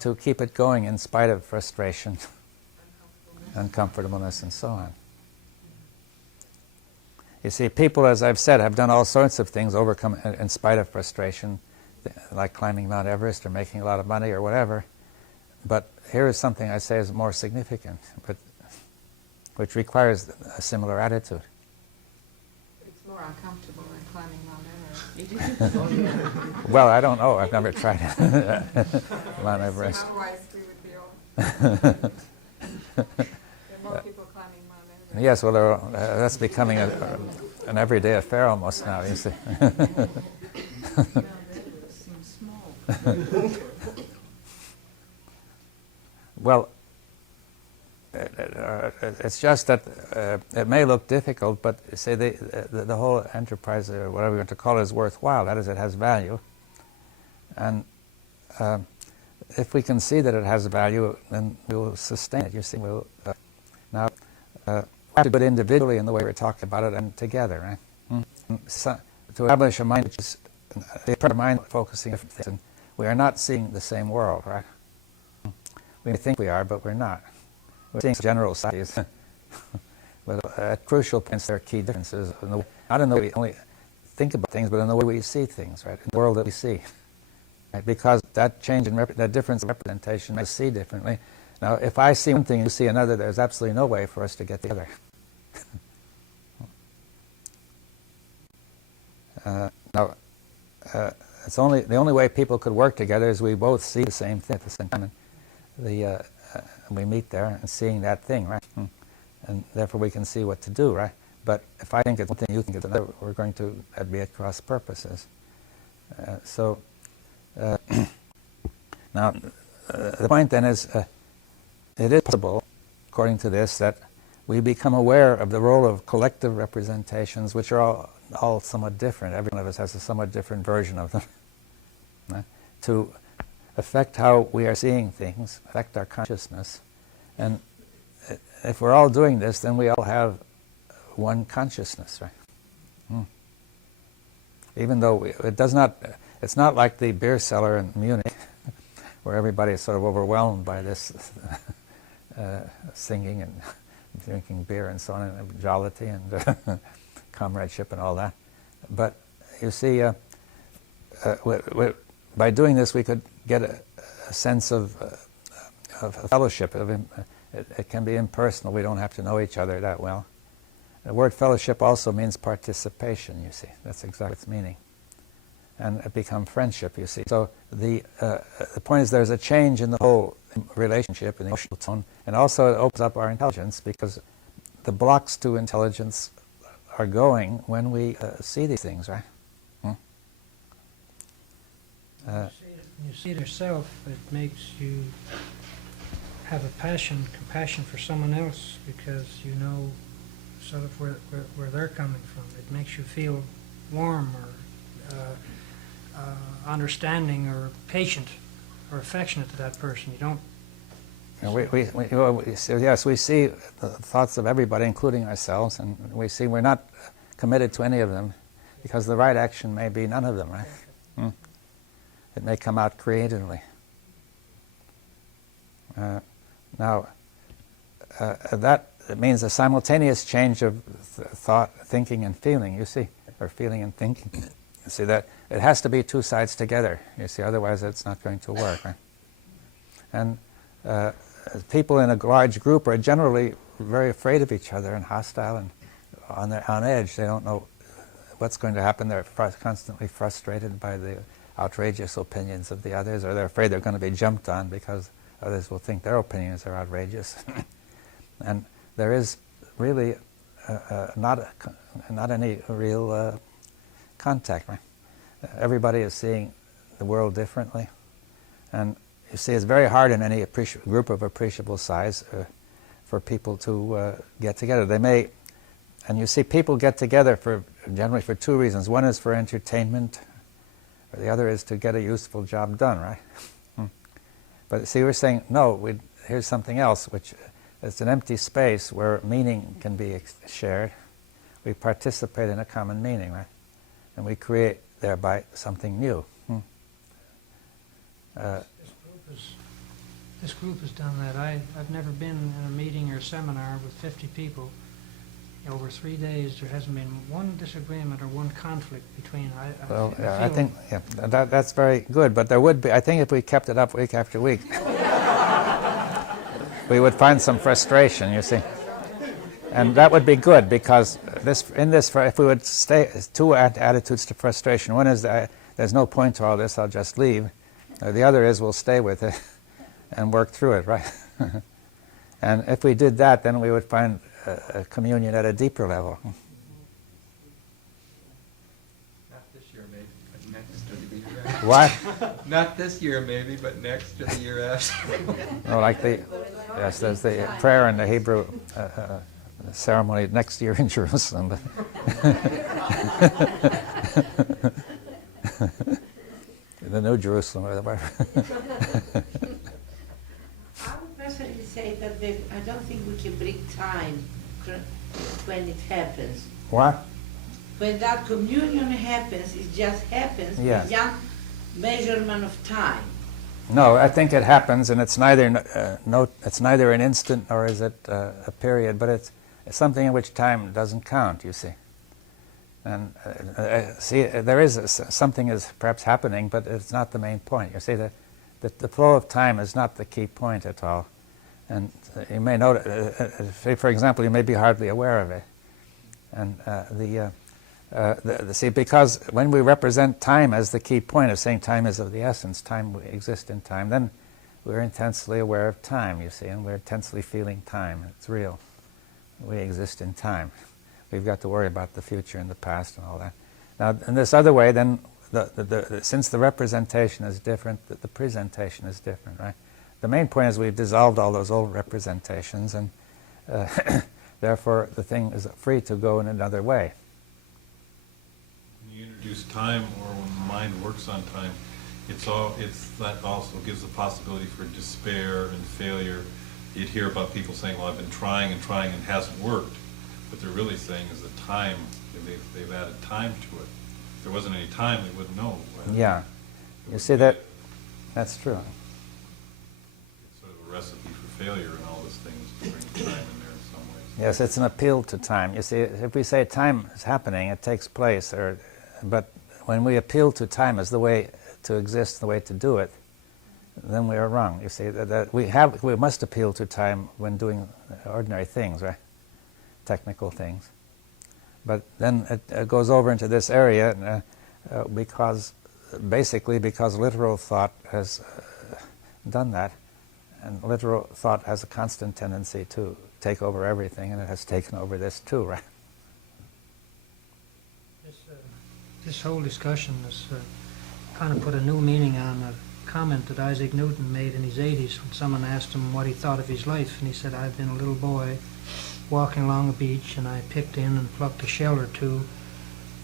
to keep it going in spite of frustration, uncomfortableness, and so on. You see, people, as I've said, have done all sorts of things overcome in spite of frustration, like climbing Mount Everest or making a lot of money or whatever. But here is something I say is more significant, but which requires a similar attitude. It's more uncomfortable than climbing Mount Everest. Well, I don't know. I've never tried Mount Everest. Otherwise, we would be all... There are more people climbing Mount Everest. Yes, well, that's becoming an everyday affair almost now, you see. Mount Everest seems small. Well, it's just that it may look difficult, but say the whole enterprise, or whatever you want to call it, is worthwhile. That is, it has value. And if we can see that it has value, then we will sustain it. You see, we'll now we have to do it individually in the way we're talking about it, and together, right? So, to establish a mind which is the mind focusing on things, and we are not seeing the same world, right? We think we are, but we're not. We're seeing general societies. But at crucial points, there are key differences, not in the way we only think about things, but in the way we see things, right? In the world that we see. Right? Because that change in that difference in representation may see differently. Now, if I see one thing and you see another, there's absolutely no way for us to get together. It's only the only way people could work together is we both see the same thing at the same time. And we meet there and seeing that thing, right? And therefore we can see what to do, right? But if I think it's one thing, you think it's another, we're going to be at cross purposes. Now, the point then is, it is possible, according to this, that we become aware of the role of collective representations, which are all somewhat different. Every one of us has a somewhat different version of them, right? To affect how we are seeing things, affect our consciousness. And if we're all doing this, then we all have one consciousness, right? Even though it does not, it's not like the beer cellar in Munich, where everybody is sort of overwhelmed by this singing and drinking beer and so on, and jollity and comradeship and all that. But you see, by doing this, we could get a sense of fellowship. It can be impersonal. We don't have to know each other that well. The word fellowship also means participation, you see. That's exactly its meaning. And it becomes friendship, you see. So the point is there's a change in the whole relationship, in the emotional tone, and also it opens up our intelligence, because the blocks to intelligence are going when we see these things, right? You see it yourself, it makes you have a compassion for someone else, because you know sort of where they're coming from. It makes you feel warm or understanding or patient or affectionate to that person. You don't. Yes, we see the thoughts of everybody, including ourselves, and we see we're not committed to any of them, because the right action may be none of them, right? It may come out creatively. That means a simultaneous change of thought, thinking, and feeling, you see, or feeling and thinking. You see that it has to be two sides together, you see, otherwise it's not going to work, right? And people in a large group are generally very afraid of each other and hostile and on edge. They don't know what's going to happen. They're constantly frustrated by the outrageous opinions of the others, or they're afraid they're going to be jumped on because others will think their opinions are outrageous. And there is really not any real contact, right? Everybody is seeing the world differently. And you see, it's very hard in any group of appreciable size for people to get together. They may, and you see people get together generally for two reasons. One is for entertainment, or the other is to get a useful job done, right? But see, we're saying, no, here's something else, which is an empty space where meaning can be shared. We participate in a common meaning, right? And we create thereby something new. This group has done that. I've never been in a meeting or seminar with 50 people. Over 3 days, there hasn't been one disagreement or one conflict between. I think that's very good. But there would be. I think if we kept it up week after week, we would find some frustration. You see, and that would be good, because if we would stay, two attitudes to frustration. One is that there's no point to all this. I'll just leave. The other is we'll stay with it and work through it, right? And if we did that, then we would find a communion at a deeper level. Not this year, maybe, but next or the year after. What? Not this year, maybe, but next or the year after. Oh, there's the prayer in the Hebrew ceremony next year in Jerusalem. The New Jerusalem, or whatever. I would personally say that I don't think we can bring time when it happens. What? When that communion happens, it just happens beyond measurement of time. No, I think it happens, and it's neither it's neither an instant nor is it a period, but it's something in which time doesn't count. You see. And see, there is something is perhaps happening, but it's not the main point. You see, the flow of time is not the key point at all. And you may note, for example, you may be hardly aware of it. And see, because when we represent time as the key point of saying time is of the essence, time we exist in time, then we're intensely aware of time, you see, and we're intensely feeling time. It's real. We exist in time. We've got to worry about the future and the past and all that. Now, in this other way, then, since the representation is different, the presentation is different, right? The main point is we've dissolved all those old representations, and therefore the thing is free to go in another way. When you introduce time, or when the mind works on time, that also gives the possibility for despair and failure. You'd hear about people saying, well, I've been trying and trying and it hasn't worked. What they're really saying is the time, they've added time to it. If there wasn't any time, they wouldn't know. Yeah. You see, that's true. It's sort of a recipe for failure in all these things, to bring time in there in some ways. Yes, it's an appeal to time. You see, if we say time is happening, it takes place, but when we appeal to time as the way to exist, the way to do it, then we are wrong. You see, that we must appeal to time when doing ordinary things, right? Technical things. But then it goes over into this area because literal thought has done that, and literal thought has a constant tendency to take over everything, and it has taken over this too, right? This whole discussion has kind of put a new meaning on a comment that Isaac Newton made in his 80s when someone asked him what he thought of his life, and he said, I've been a little boy walking along a beach, and I picked in and plucked a shell or two,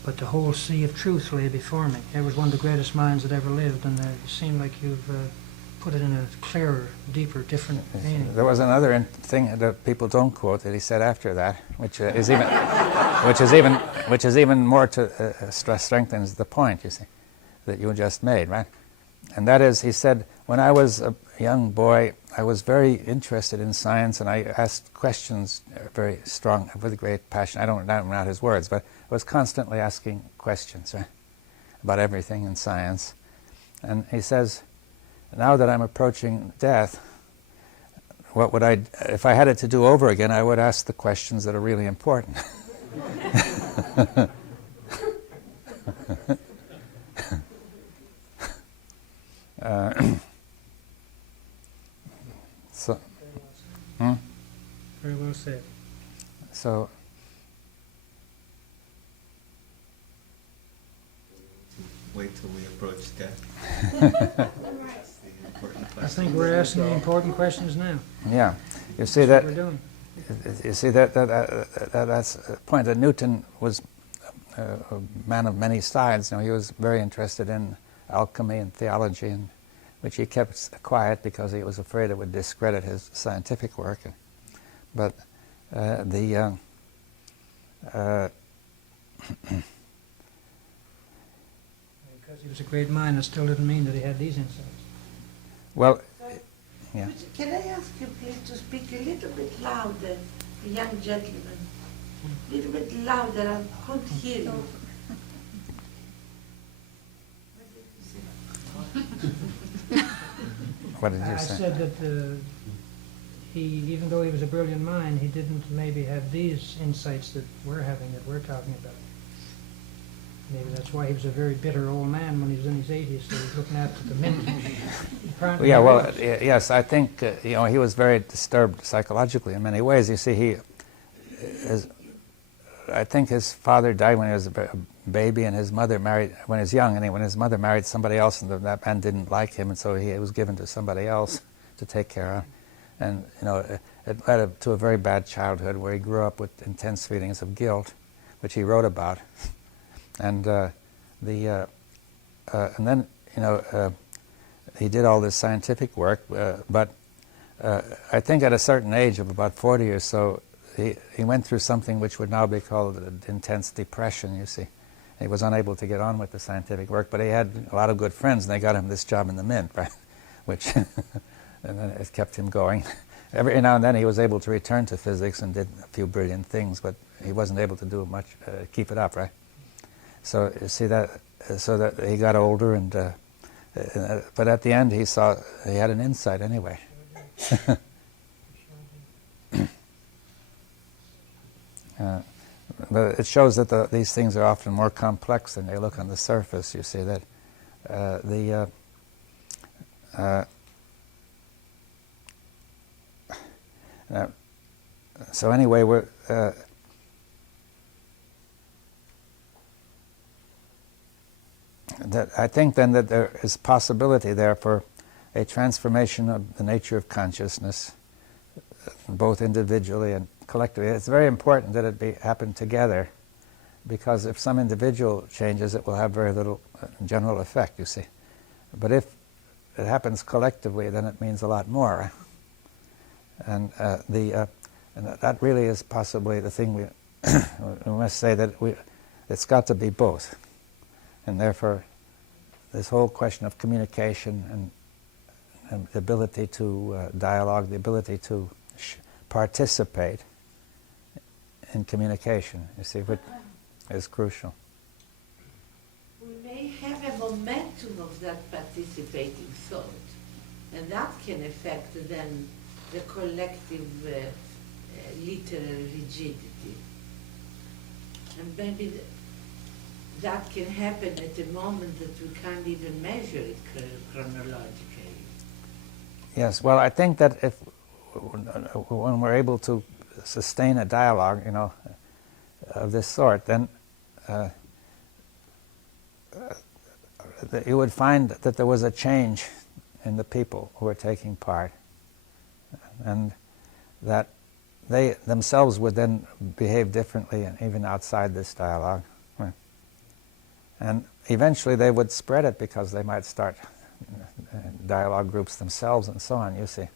but the whole sea of truth lay before me. It was one of the greatest minds that ever lived, and it seemed like you've put it in a clearer, deeper, different meaning. There was another thing that people don't quote that he said after that, which is even more to strengthens the point, you see, that you just made, right? And that is, he said, when I was a young boy, I was very interested in science, and I asked questions very strong, with great passion. I don't know his words, but I was constantly asking questions, right, about everything in science. And he says, now that I'm approaching death, what would I, if I had it to do over again, I would ask the questions that are really important. So, Very well said. So, wait till we approach death. I think we're asking the important questions now. yeah, you see that. That's what we're doing. You see that's a point that Newton was a man of many sides. You know, he was very interested in alchemy and theology, and which he kept quiet because he was afraid it would discredit his scientific work. But Because he was a great mind, it still didn't mean that he had these insights. well, yeah. Can I ask you please to speak a little bit louder, young gentleman? A little bit louder, I couldn't hear you. What did you I say? said that even though he was a brilliant mind, he didn't maybe have these insights that we're having, that we're talking about. Maybe that's why he was a very bitter old man when he was in his 80s, so he was looking after the mint. Yeah, well, yes, I think you know, he was very disturbed psychologically in many ways. You see, I think his father died when he was a baby, and his mother married when he was young, and when his mother married somebody else, and that man didn't like him, and so he was given to somebody else to take care of. And you know, it led to a very bad childhood where he grew up with intense feelings of guilt, which he wrote about. And and then you know, he did all this scientific work, but I think at a certain age of about 40 or so, he went through something which would now be called intense depression, you see. He was unable to get on with the scientific work, but he had a lot of good friends, and they got him this job in the mint, right? Which and then it kept him going. Every now and then he was able to return to physics and did a few brilliant things, but he wasn't able to do much, keep it up, right? So you see that, so that he got older, and but at the end he saw he had an insight anyway. But it shows that these things are often more complex than they look on the surface. You see that so anyway, we're I think then that there is possibility there for a transformation of the nature of consciousness, both individually and collectively. It's very important that it happen together, because if some individual changes, it will have very little general effect, you see. But if it happens collectively, then it means a lot more. And and that really is possibly the thing we must say, that it's got to be both. And therefore, this whole question of communication and the ability to dialogue, the ability to participate in communication, you see, which is crucial. We may have a momentum of that participating thought, and that can affect then the collective literary rigidity. And maybe that can happen at a moment that we can't even measure it chronologically. Yes, well, I think that if when we're able to sustain a dialogue, you know, of this sort, then you would find that there was a change in the people who were taking part, and that they themselves would then behave differently, and even outside this dialogue. And eventually they would spread it because they might start dialogue groups themselves and so on, you see.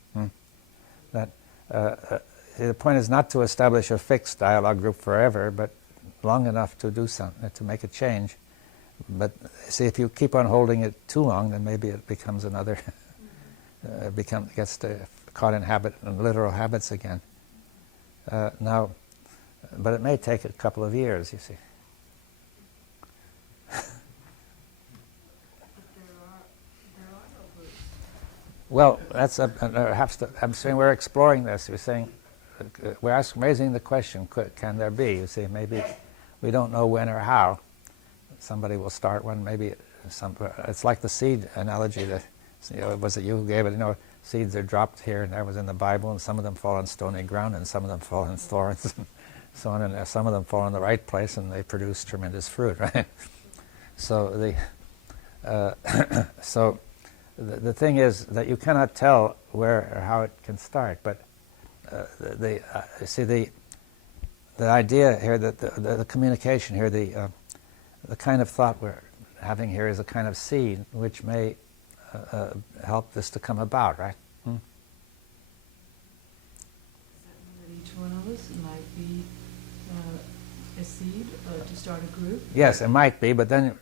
That the point is not to establish a fixed dialogue group forever, but long enough to do something, to make a change. But see, if you keep on holding it too long, then maybe it becomes another, gets caught in literal habits again. Now, but it may take a couple of years, you see. Well, that's I'm saying we're exploring this. We're saying we're raising the question: can there be? You see, maybe we don't know when or how. Somebody will start one. Maybe it's like the seed analogy that was it you who gave it? Seeds are dropped here and there was in the Bible, and some of them fall on stony ground, and some of them fall in thorns, and so on, and some of them fall in the right place, and they produce tremendous fruit, right? So the thing is that you cannot tell where or how it can start, but the idea here that the communication here, the kind of thought we're having here is a kind of seed which may help this to come about, right? Does that mean that each one of us might be a seed to start a group? Yes, it might be, but then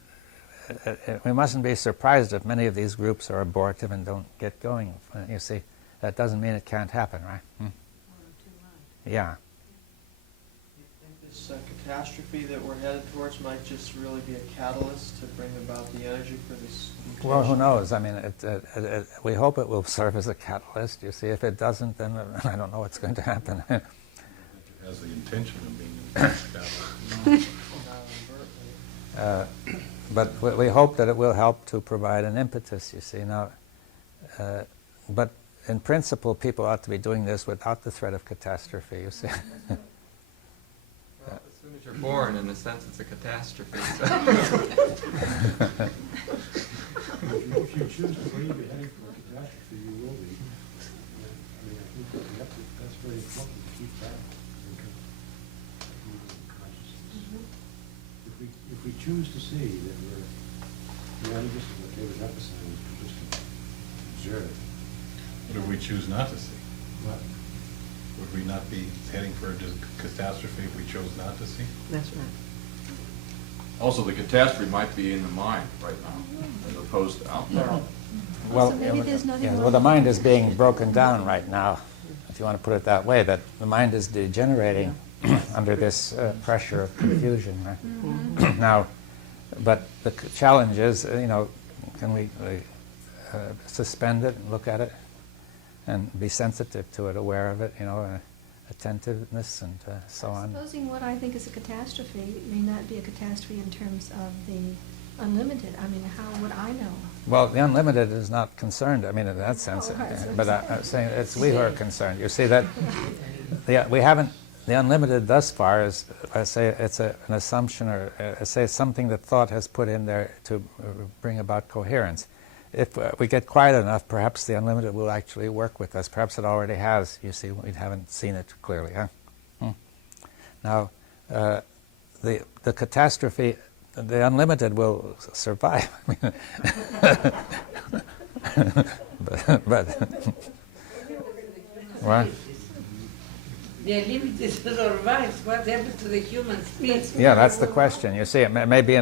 we mustn't be surprised if many of these groups are abortive and don't get going. You see, that doesn't mean it can't happen, right? Yeah. You think this catastrophe that we're headed towards might just really be a catalyst to bring about the energy for this mutation? Well, who knows? I mean, we hope it will serve as a catalyst. You see, if it doesn't, then I don't know what's going to happen. It has the intention of being a catalyst. But we hope that it will help to provide an impetus, you see. Now, but in principle, people ought to be doing this without the threat of catastrophe, you see. Well, as soon as you're born, in a sense, it's a catastrophe. If you choose to believe you're heading for a catastrophe, you will be. I mean, I think that's very important to keep that in consciousness. If we choose to see that this is what David emphasized, just to observe. What if we choose not to see? What? Would we not be heading for a catastrophe if we chose not to see? That's right. Also, the catastrophe might be in the mind right now, as opposed to out there. Well, So maybe there's nothing well, the mind is being broken down right now, if you want to put it that way, that the mind is degenerating under this pressure of confusion, right? Now, but the challenge is, can we suspend it and look at it and be sensitive to it, aware of it, attentiveness and so on. Supposing what I think is a catastrophe may not be a catastrophe in terms of the unlimited. I mean, how would I know? Well, the unlimited is not concerned, I mean, in that sense, but I'm saying it's we who are concerned. You see that we haven't, the unlimited thus far is, I say, it's an assumption, or I say it's something that thought has put in there to bring about coherence. If we get quiet enough, perhaps the unlimited will actually work with us. Perhaps it already has, you see, we haven't seen it clearly, huh? Now, the catastrophe, the unlimited will survive. but what? The unlimited survives. What happens to the human species? Yeah, that's the question. You see, it may be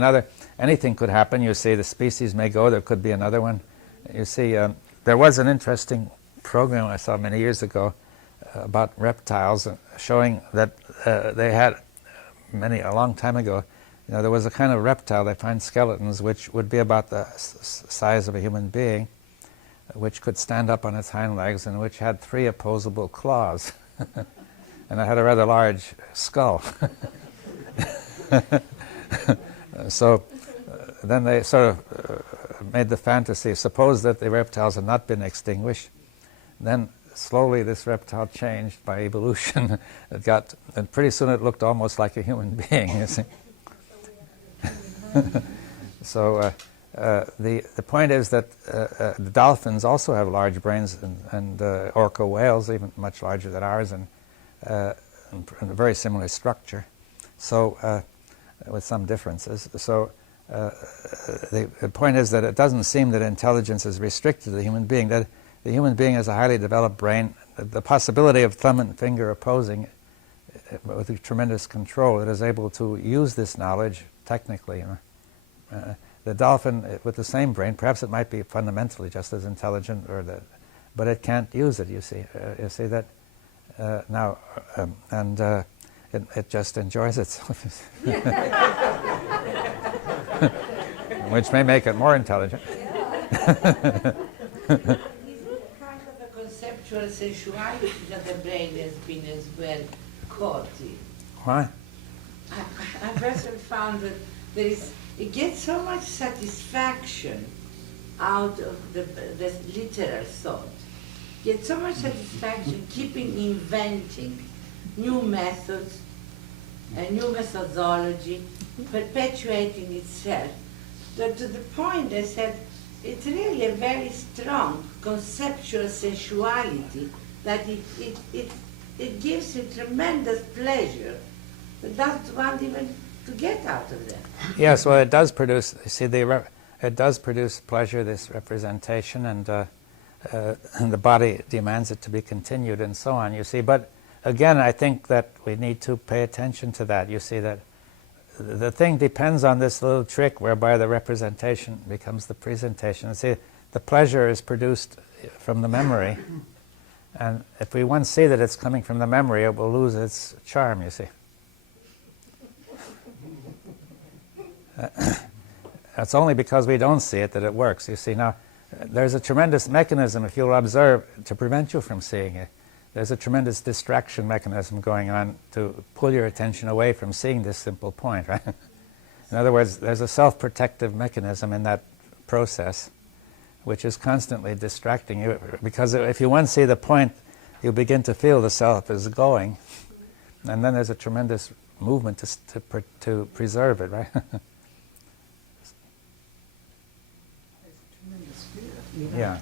anything could happen. You see, the species may go, there could be another one. You see, there was an interesting program I saw many years ago about reptiles, showing that they had a long time ago, there was a kind of reptile, they find skeletons, which would be about the size of a human being, which could stand up on its hind legs, and which had 3 opposable claws. And it had a rather large skull. So then they sort of made the fantasy, suppose that the reptiles had not been extinguished, then slowly this reptile changed by evolution. And pretty soon it looked almost like a human being, you see. So the point is that the dolphins also have large brains, and orca whales, even much larger than ours, and a very similar structure. So with some differences. So the point is that it doesn't seem that intelligence is restricted to the human being, that the human being has a highly developed brain. The possibility of thumb and finger opposing with tremendous control, it is able to use this knowledge technically. The dolphin with the same brain, perhaps it might be fundamentally just as intelligent, but it can't use it, you see. You see that now, and it just enjoys itself. Which may make it more intelligent. Kind of a conceptual sensuality that the brain has been as well caught in. Why? I personally found that it gets so much satisfaction out of the literal thought. Gets so much satisfaction keeping inventing new methods, a new methodology, perpetuating itself. That to the point I said, it's really a very strong conceptual sensuality that it gives you tremendous pleasure that doesn't want even to get out of that. Yes, well, it does produce. You see, it does produce pleasure. This representation, and the body demands it to be continued, and so on. You see, but again, I think that we need to pay attention to that. You see that the thing depends on this little trick whereby the representation becomes the presentation. See, the pleasure is produced from the memory, and if we once see that it's coming from the memory, it will lose its charm, you see. It's only because we don't see it that it works, you see. Now, there's a tremendous mechanism, if you'll observe, to prevent you from seeing it. There's a tremendous distraction mechanism going on to pull your attention away from seeing this simple point, right? In other words, there's a self-protective mechanism in that process which is constantly distracting you, because if you once see the point, you begin to feel the self is going, and then there's a tremendous movement to preserve it, right? Yeah.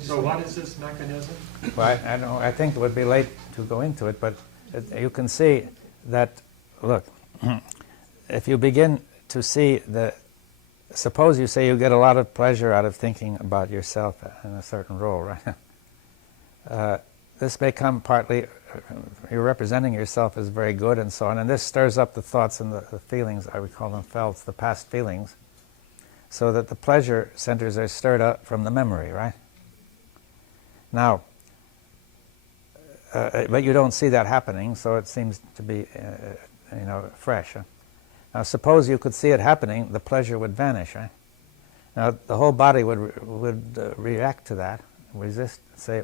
So what is this mechanism? Well, I don't know. I think it would be late to go into it, but you can see that, look, if you begin to see suppose you say you get a lot of pleasure out of thinking about yourself in a certain role, right? This may come partly, you're representing yourself as very good and so on, and this stirs up the thoughts and the feelings, I would call them felts, the past feelings, so that the pleasure centers are stirred up from the memory, right? Now, but you don't see that happening, so it seems to be, fresh. Huh? Now, suppose you could see it happening, the pleasure would vanish, right? Now, the whole body would react to that, resist, say,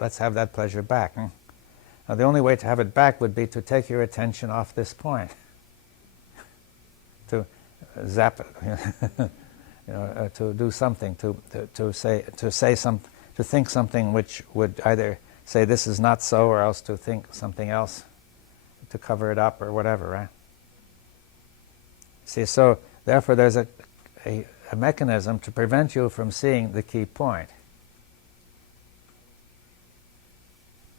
let's have that pleasure back. Hmm? Now, the only way to have it back would be to take your attention off this point, to zap it, to do something, to think something which would either say this is not so, or else to think something else to cover it up or whatever, right? See, so therefore there's a mechanism to prevent you from seeing the key point,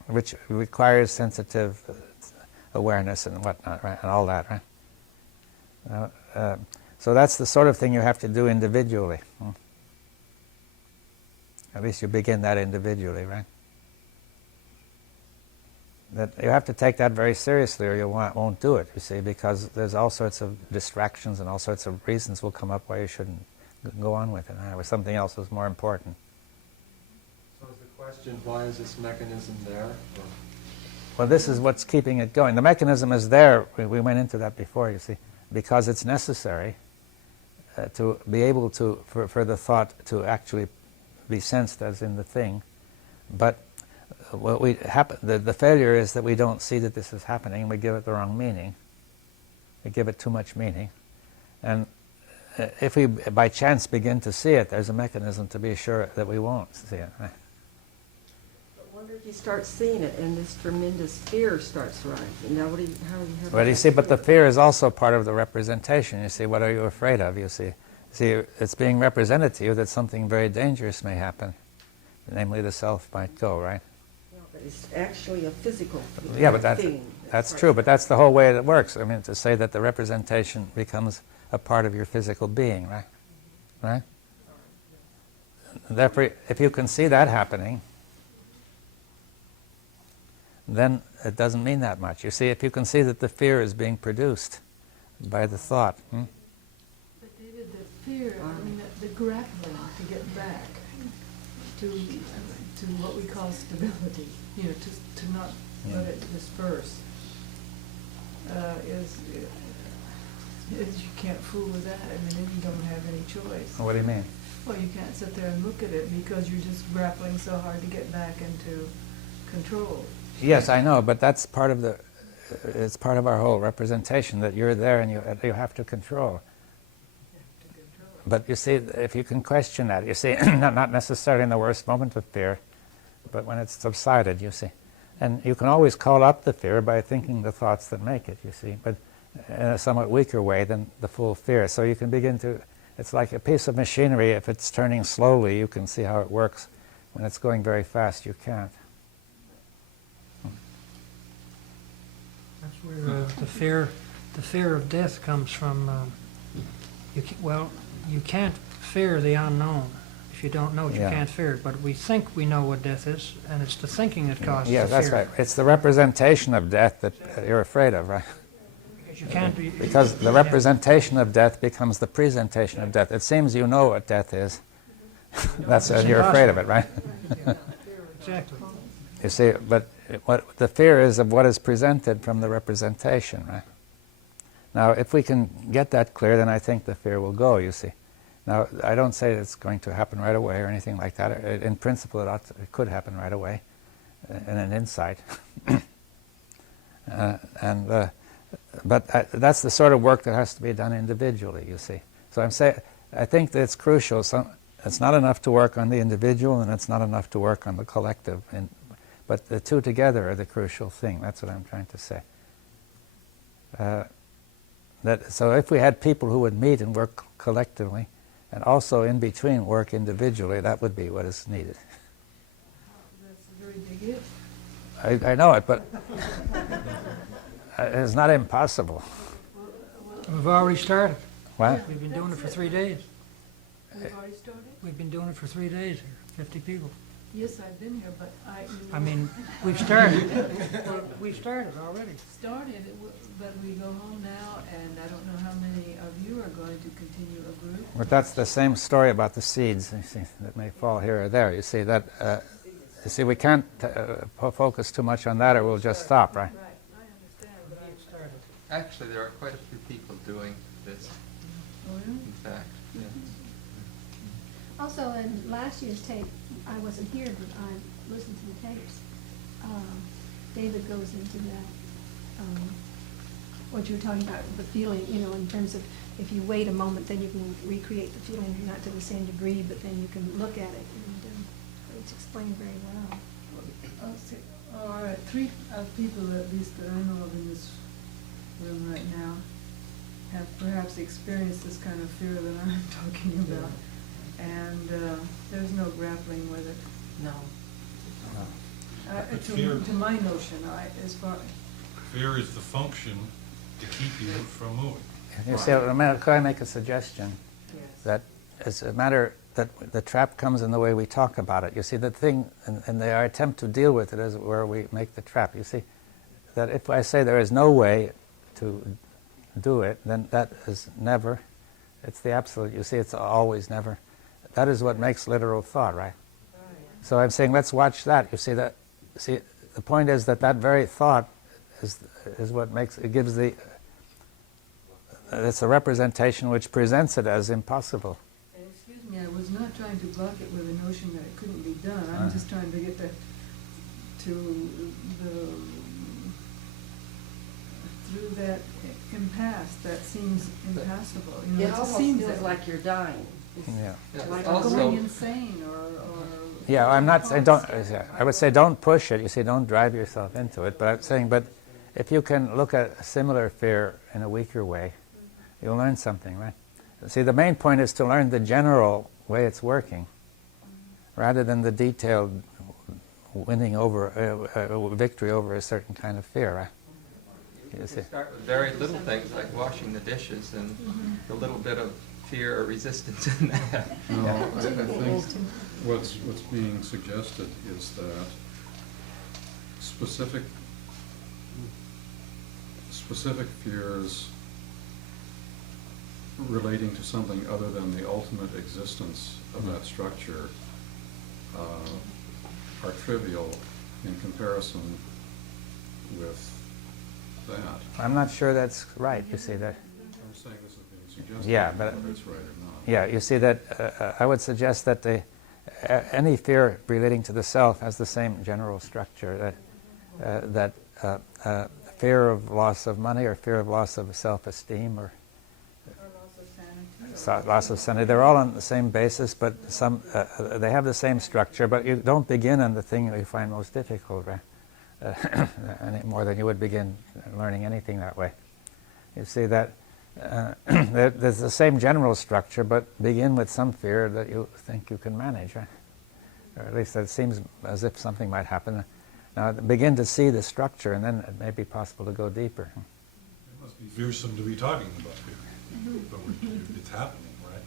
which requires sensitive awareness and whatnot, right, and all that, right? So that's the sort of thing you have to do individually. At least you begin that individually, right? That you have to take that very seriously, or you won't do it, you see, because there's all sorts of distractions and all sorts of reasons will come up why you shouldn't go on with it, right? Or something else is more important. So is the question, why is this mechanism there? Well, this is what's keeping it going. The mechanism is there, we went into that before, you see, because it's necessary to be able to, for the thought to actually be sensed as in the thing. But what the failure is that we don't see that this is happening, and we give it the wrong meaning. We give it too much meaning. And if we by chance begin to see it, there's a mechanism to be sure that we won't see it. Right? But wonder if you start seeing it and this tremendous fear starts rising. Now, how do you have Well, you see, but the fear is also part of the representation. You see, what are you afraid of? You see, it's being represented to you that something very dangerous may happen, namely the self might go, right? Yeah, but it's actually a physical Yeah, but that's thing. That's true, but that's the whole way it works. I mean, to say that the representation becomes a part of your physical being, right? Right? Therefore, if you can see that happening, then it doesn't mean that much. You see, if you can see that the fear is being produced by the thought. But David, the fear, I mean, the grappling to get back to what we call stability, you know, to not let it disperse, is you can't fool with that. I mean, then you don't have any choice. What do you mean? Well, you can't sit there and look at it because you're just grappling so hard to get back into control. Yes, I know, but that's part of the. It's part of our whole representation that you're there and you have to control. But you see, if you can question that, you see, not necessarily in the worst moment of fear, but when it's subsided, you see. And you can always call up the fear by thinking the thoughts that make it, you see, but in a somewhat weaker way than the full fear. So you can begin to, it's like a piece of machinery. If it's turning slowly, you can see how it works. When it's going very fast, you can't. That's where the fear of death comes from. You can't fear the unknown. If you don't know it, you can't fear it. But we think we know what death is, and it's the thinking that causes the fear. Yeah, that's right. It's the representation of death that you're afraid of, right? Because you can't. Because the representation of death becomes the presentation of death. It seems you know what death is. That's you're afraid of it, right? Exactly. You see, but what the fear is of what is presented from the representation, right? Now, if we can get that clear, then I think the fear will go, you see. Now, I don't say it's going to happen right away or anything like that. In principle, it could happen right away in an insight. But that's the sort of work that has to be done individually, you see. So I think that it's crucial. It's not enough to work on the individual, and it's not enough to work on the collective. But the two together are the crucial thing. That's what I'm trying to say. So if we had people who would meet and work collectively, and also in between work individually, that would be what is needed. That's a very big if. I know it, but it's not impossible. We've already started. What? We've been doing it for 3 days. We've already started? We've been doing it for 3 days here, 50 people. Yes, I've been here, but I mean, we've started. We've started already. Started, but we go home now, and I don't know how many of you are going to continue a group. But that's the same story about the seeds, you see, that may fall here or there. You see that. You see, we can't focus too much on that, or we'll just stop, right? Right, I understand, but We've started. Actually, there are quite a few people doing this. Oh, really? In fact, yeah. Also, in last year's tape, I wasn't here, but I listened to the tapes. David goes into that, what you were talking about, the feeling, you know, in terms of if you wait a moment, then you can recreate the feeling, not to the same degree, but then you can look at it. And it's explained very well. All right, 3 people at least that I know of in this room right now have perhaps experienced this kind of fear that I'm talking about. And there's no grappling with it. No. To my notion, as far... Fear is the function to keep you from moving. You see, could I make a suggestion? Yes. That it's a matter that the trap comes in the way we talk about it. You see, the thing, and the attempt to deal with it is where we make the trap. You see, that if I say there is no way to do it, then that is never. It's the absolute. You see, it's always never. That is what makes literal thought, right? So I'm saying, let's watch that. You see that. See, the point is that that very thought is what makes it gives the. It's a representation which presents it as impossible. Excuse me, I was not trying to block it with a notion that it couldn't be done. I'm just trying to get through that impasse that seems impassable. You know, It almost feels like you're dying. Yeah. Like Or Also- going insane, or Yeah, I'm not saying don't. I would say don't push it. You see, don't drive yourself into it. But I'm saying, but if you can look at a similar fear in a weaker way, you'll learn something, right? See, the main point is to learn the general way it's working, rather than the detailed winning over victory over a certain kind of fear, right? You start with very little things like washing the dishes and a little bit of fear or resistance in that. No, I think what's being suggested is that specific fears relating to something other than the ultimate existence of that structure are trivial in comparison with that. I'm not sure that's right, you see that. I'm saying this is being suggested, Yeah, but whether it's right or not. yeah, you see that I would suggest that any fear relating to the self has the same general structure, that fear of loss of money or fear of loss of self-esteem or loss of sanity, they're all on the same basis, but some they have the same structure, but you don't begin on the thing that you find most difficult, right? Any more than you would begin learning anything that way. You see that there's the same general structure, but begin with some fear that you think you can manage, right? Or at least it seems as if something might happen. Now begin to see the structure, and then it may be possible to go deeper. It must be fearsome to be talking about fear, but it's happening, right?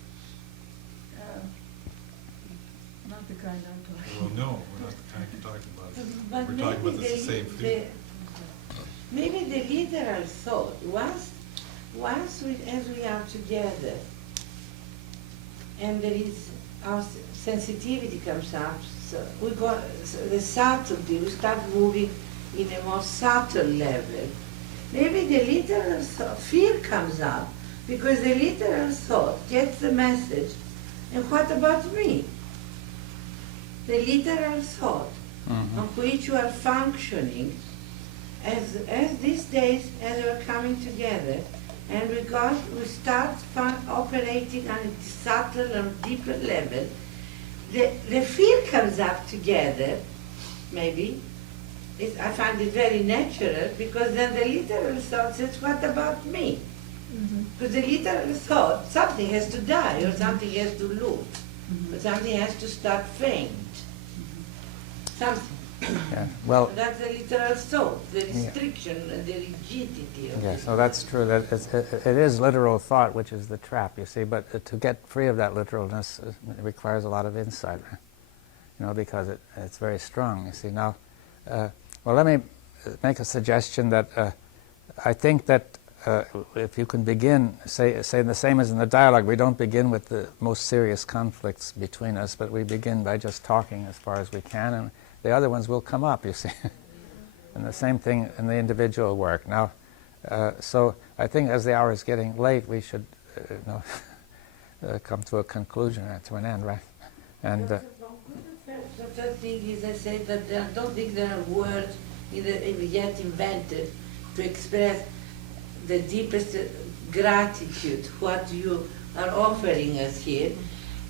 Not the kind I'm talking Well, no, we're not the kind you're talking about. But We're talking about the same fear. Maybe the literal thought, once as we are together, and there is our sensitivity comes up, so we got the subtlety, we start moving in a more subtle level. Maybe the literal fear comes up because the literal thought gets the message, and what about me? The literal thought on which you are functioning as these days as we're coming together, and we start operating on a subtle and deeper level, the fear comes up together, maybe. I find it very natural, because then the literal thought says, what about me? Because the literal thought, something has to die, or something has to lose, or something has to start faint. Something. Yeah. Well, that's the literal thought, the restriction and the rigidity of yeah, so that's true. That it is literal thought, which is the trap, you see. But to get free of that literalness it requires a lot of insight, because it's very strong. You see. Now, well, let me make a suggestion that I think that if you can begin, say the same as in the dialogue, we don't begin with the most serious conflicts between us, but we begin by just talking as far as we can, and the other ones will come up, you see. And the same thing in the individual work. Now, so I think as the hour is getting late, we should come to a conclusion, to an end, right? And the first thing is, I say that I don't think there are words yet invented to express the deepest gratitude, what you are offering us here.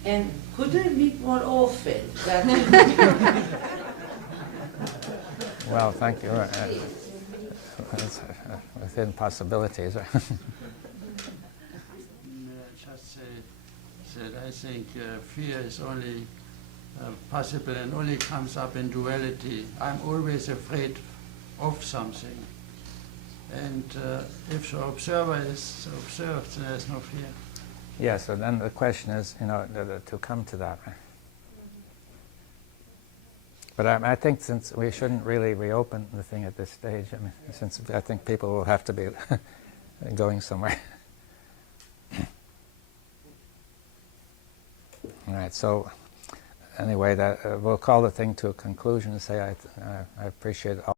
And could we meet more often? Well, thank you. It's within possibilities. Just say that I think fear is only possible and only comes up in duality. I'm always afraid of something. And if the observer is observed, then there's no fear. Yes, so then the question is, to come to that. But I think since we shouldn't really reopen the thing at this stage, since I think people will have to be going somewhere. All right, so anyway, we'll call the thing to a conclusion and say I appreciate all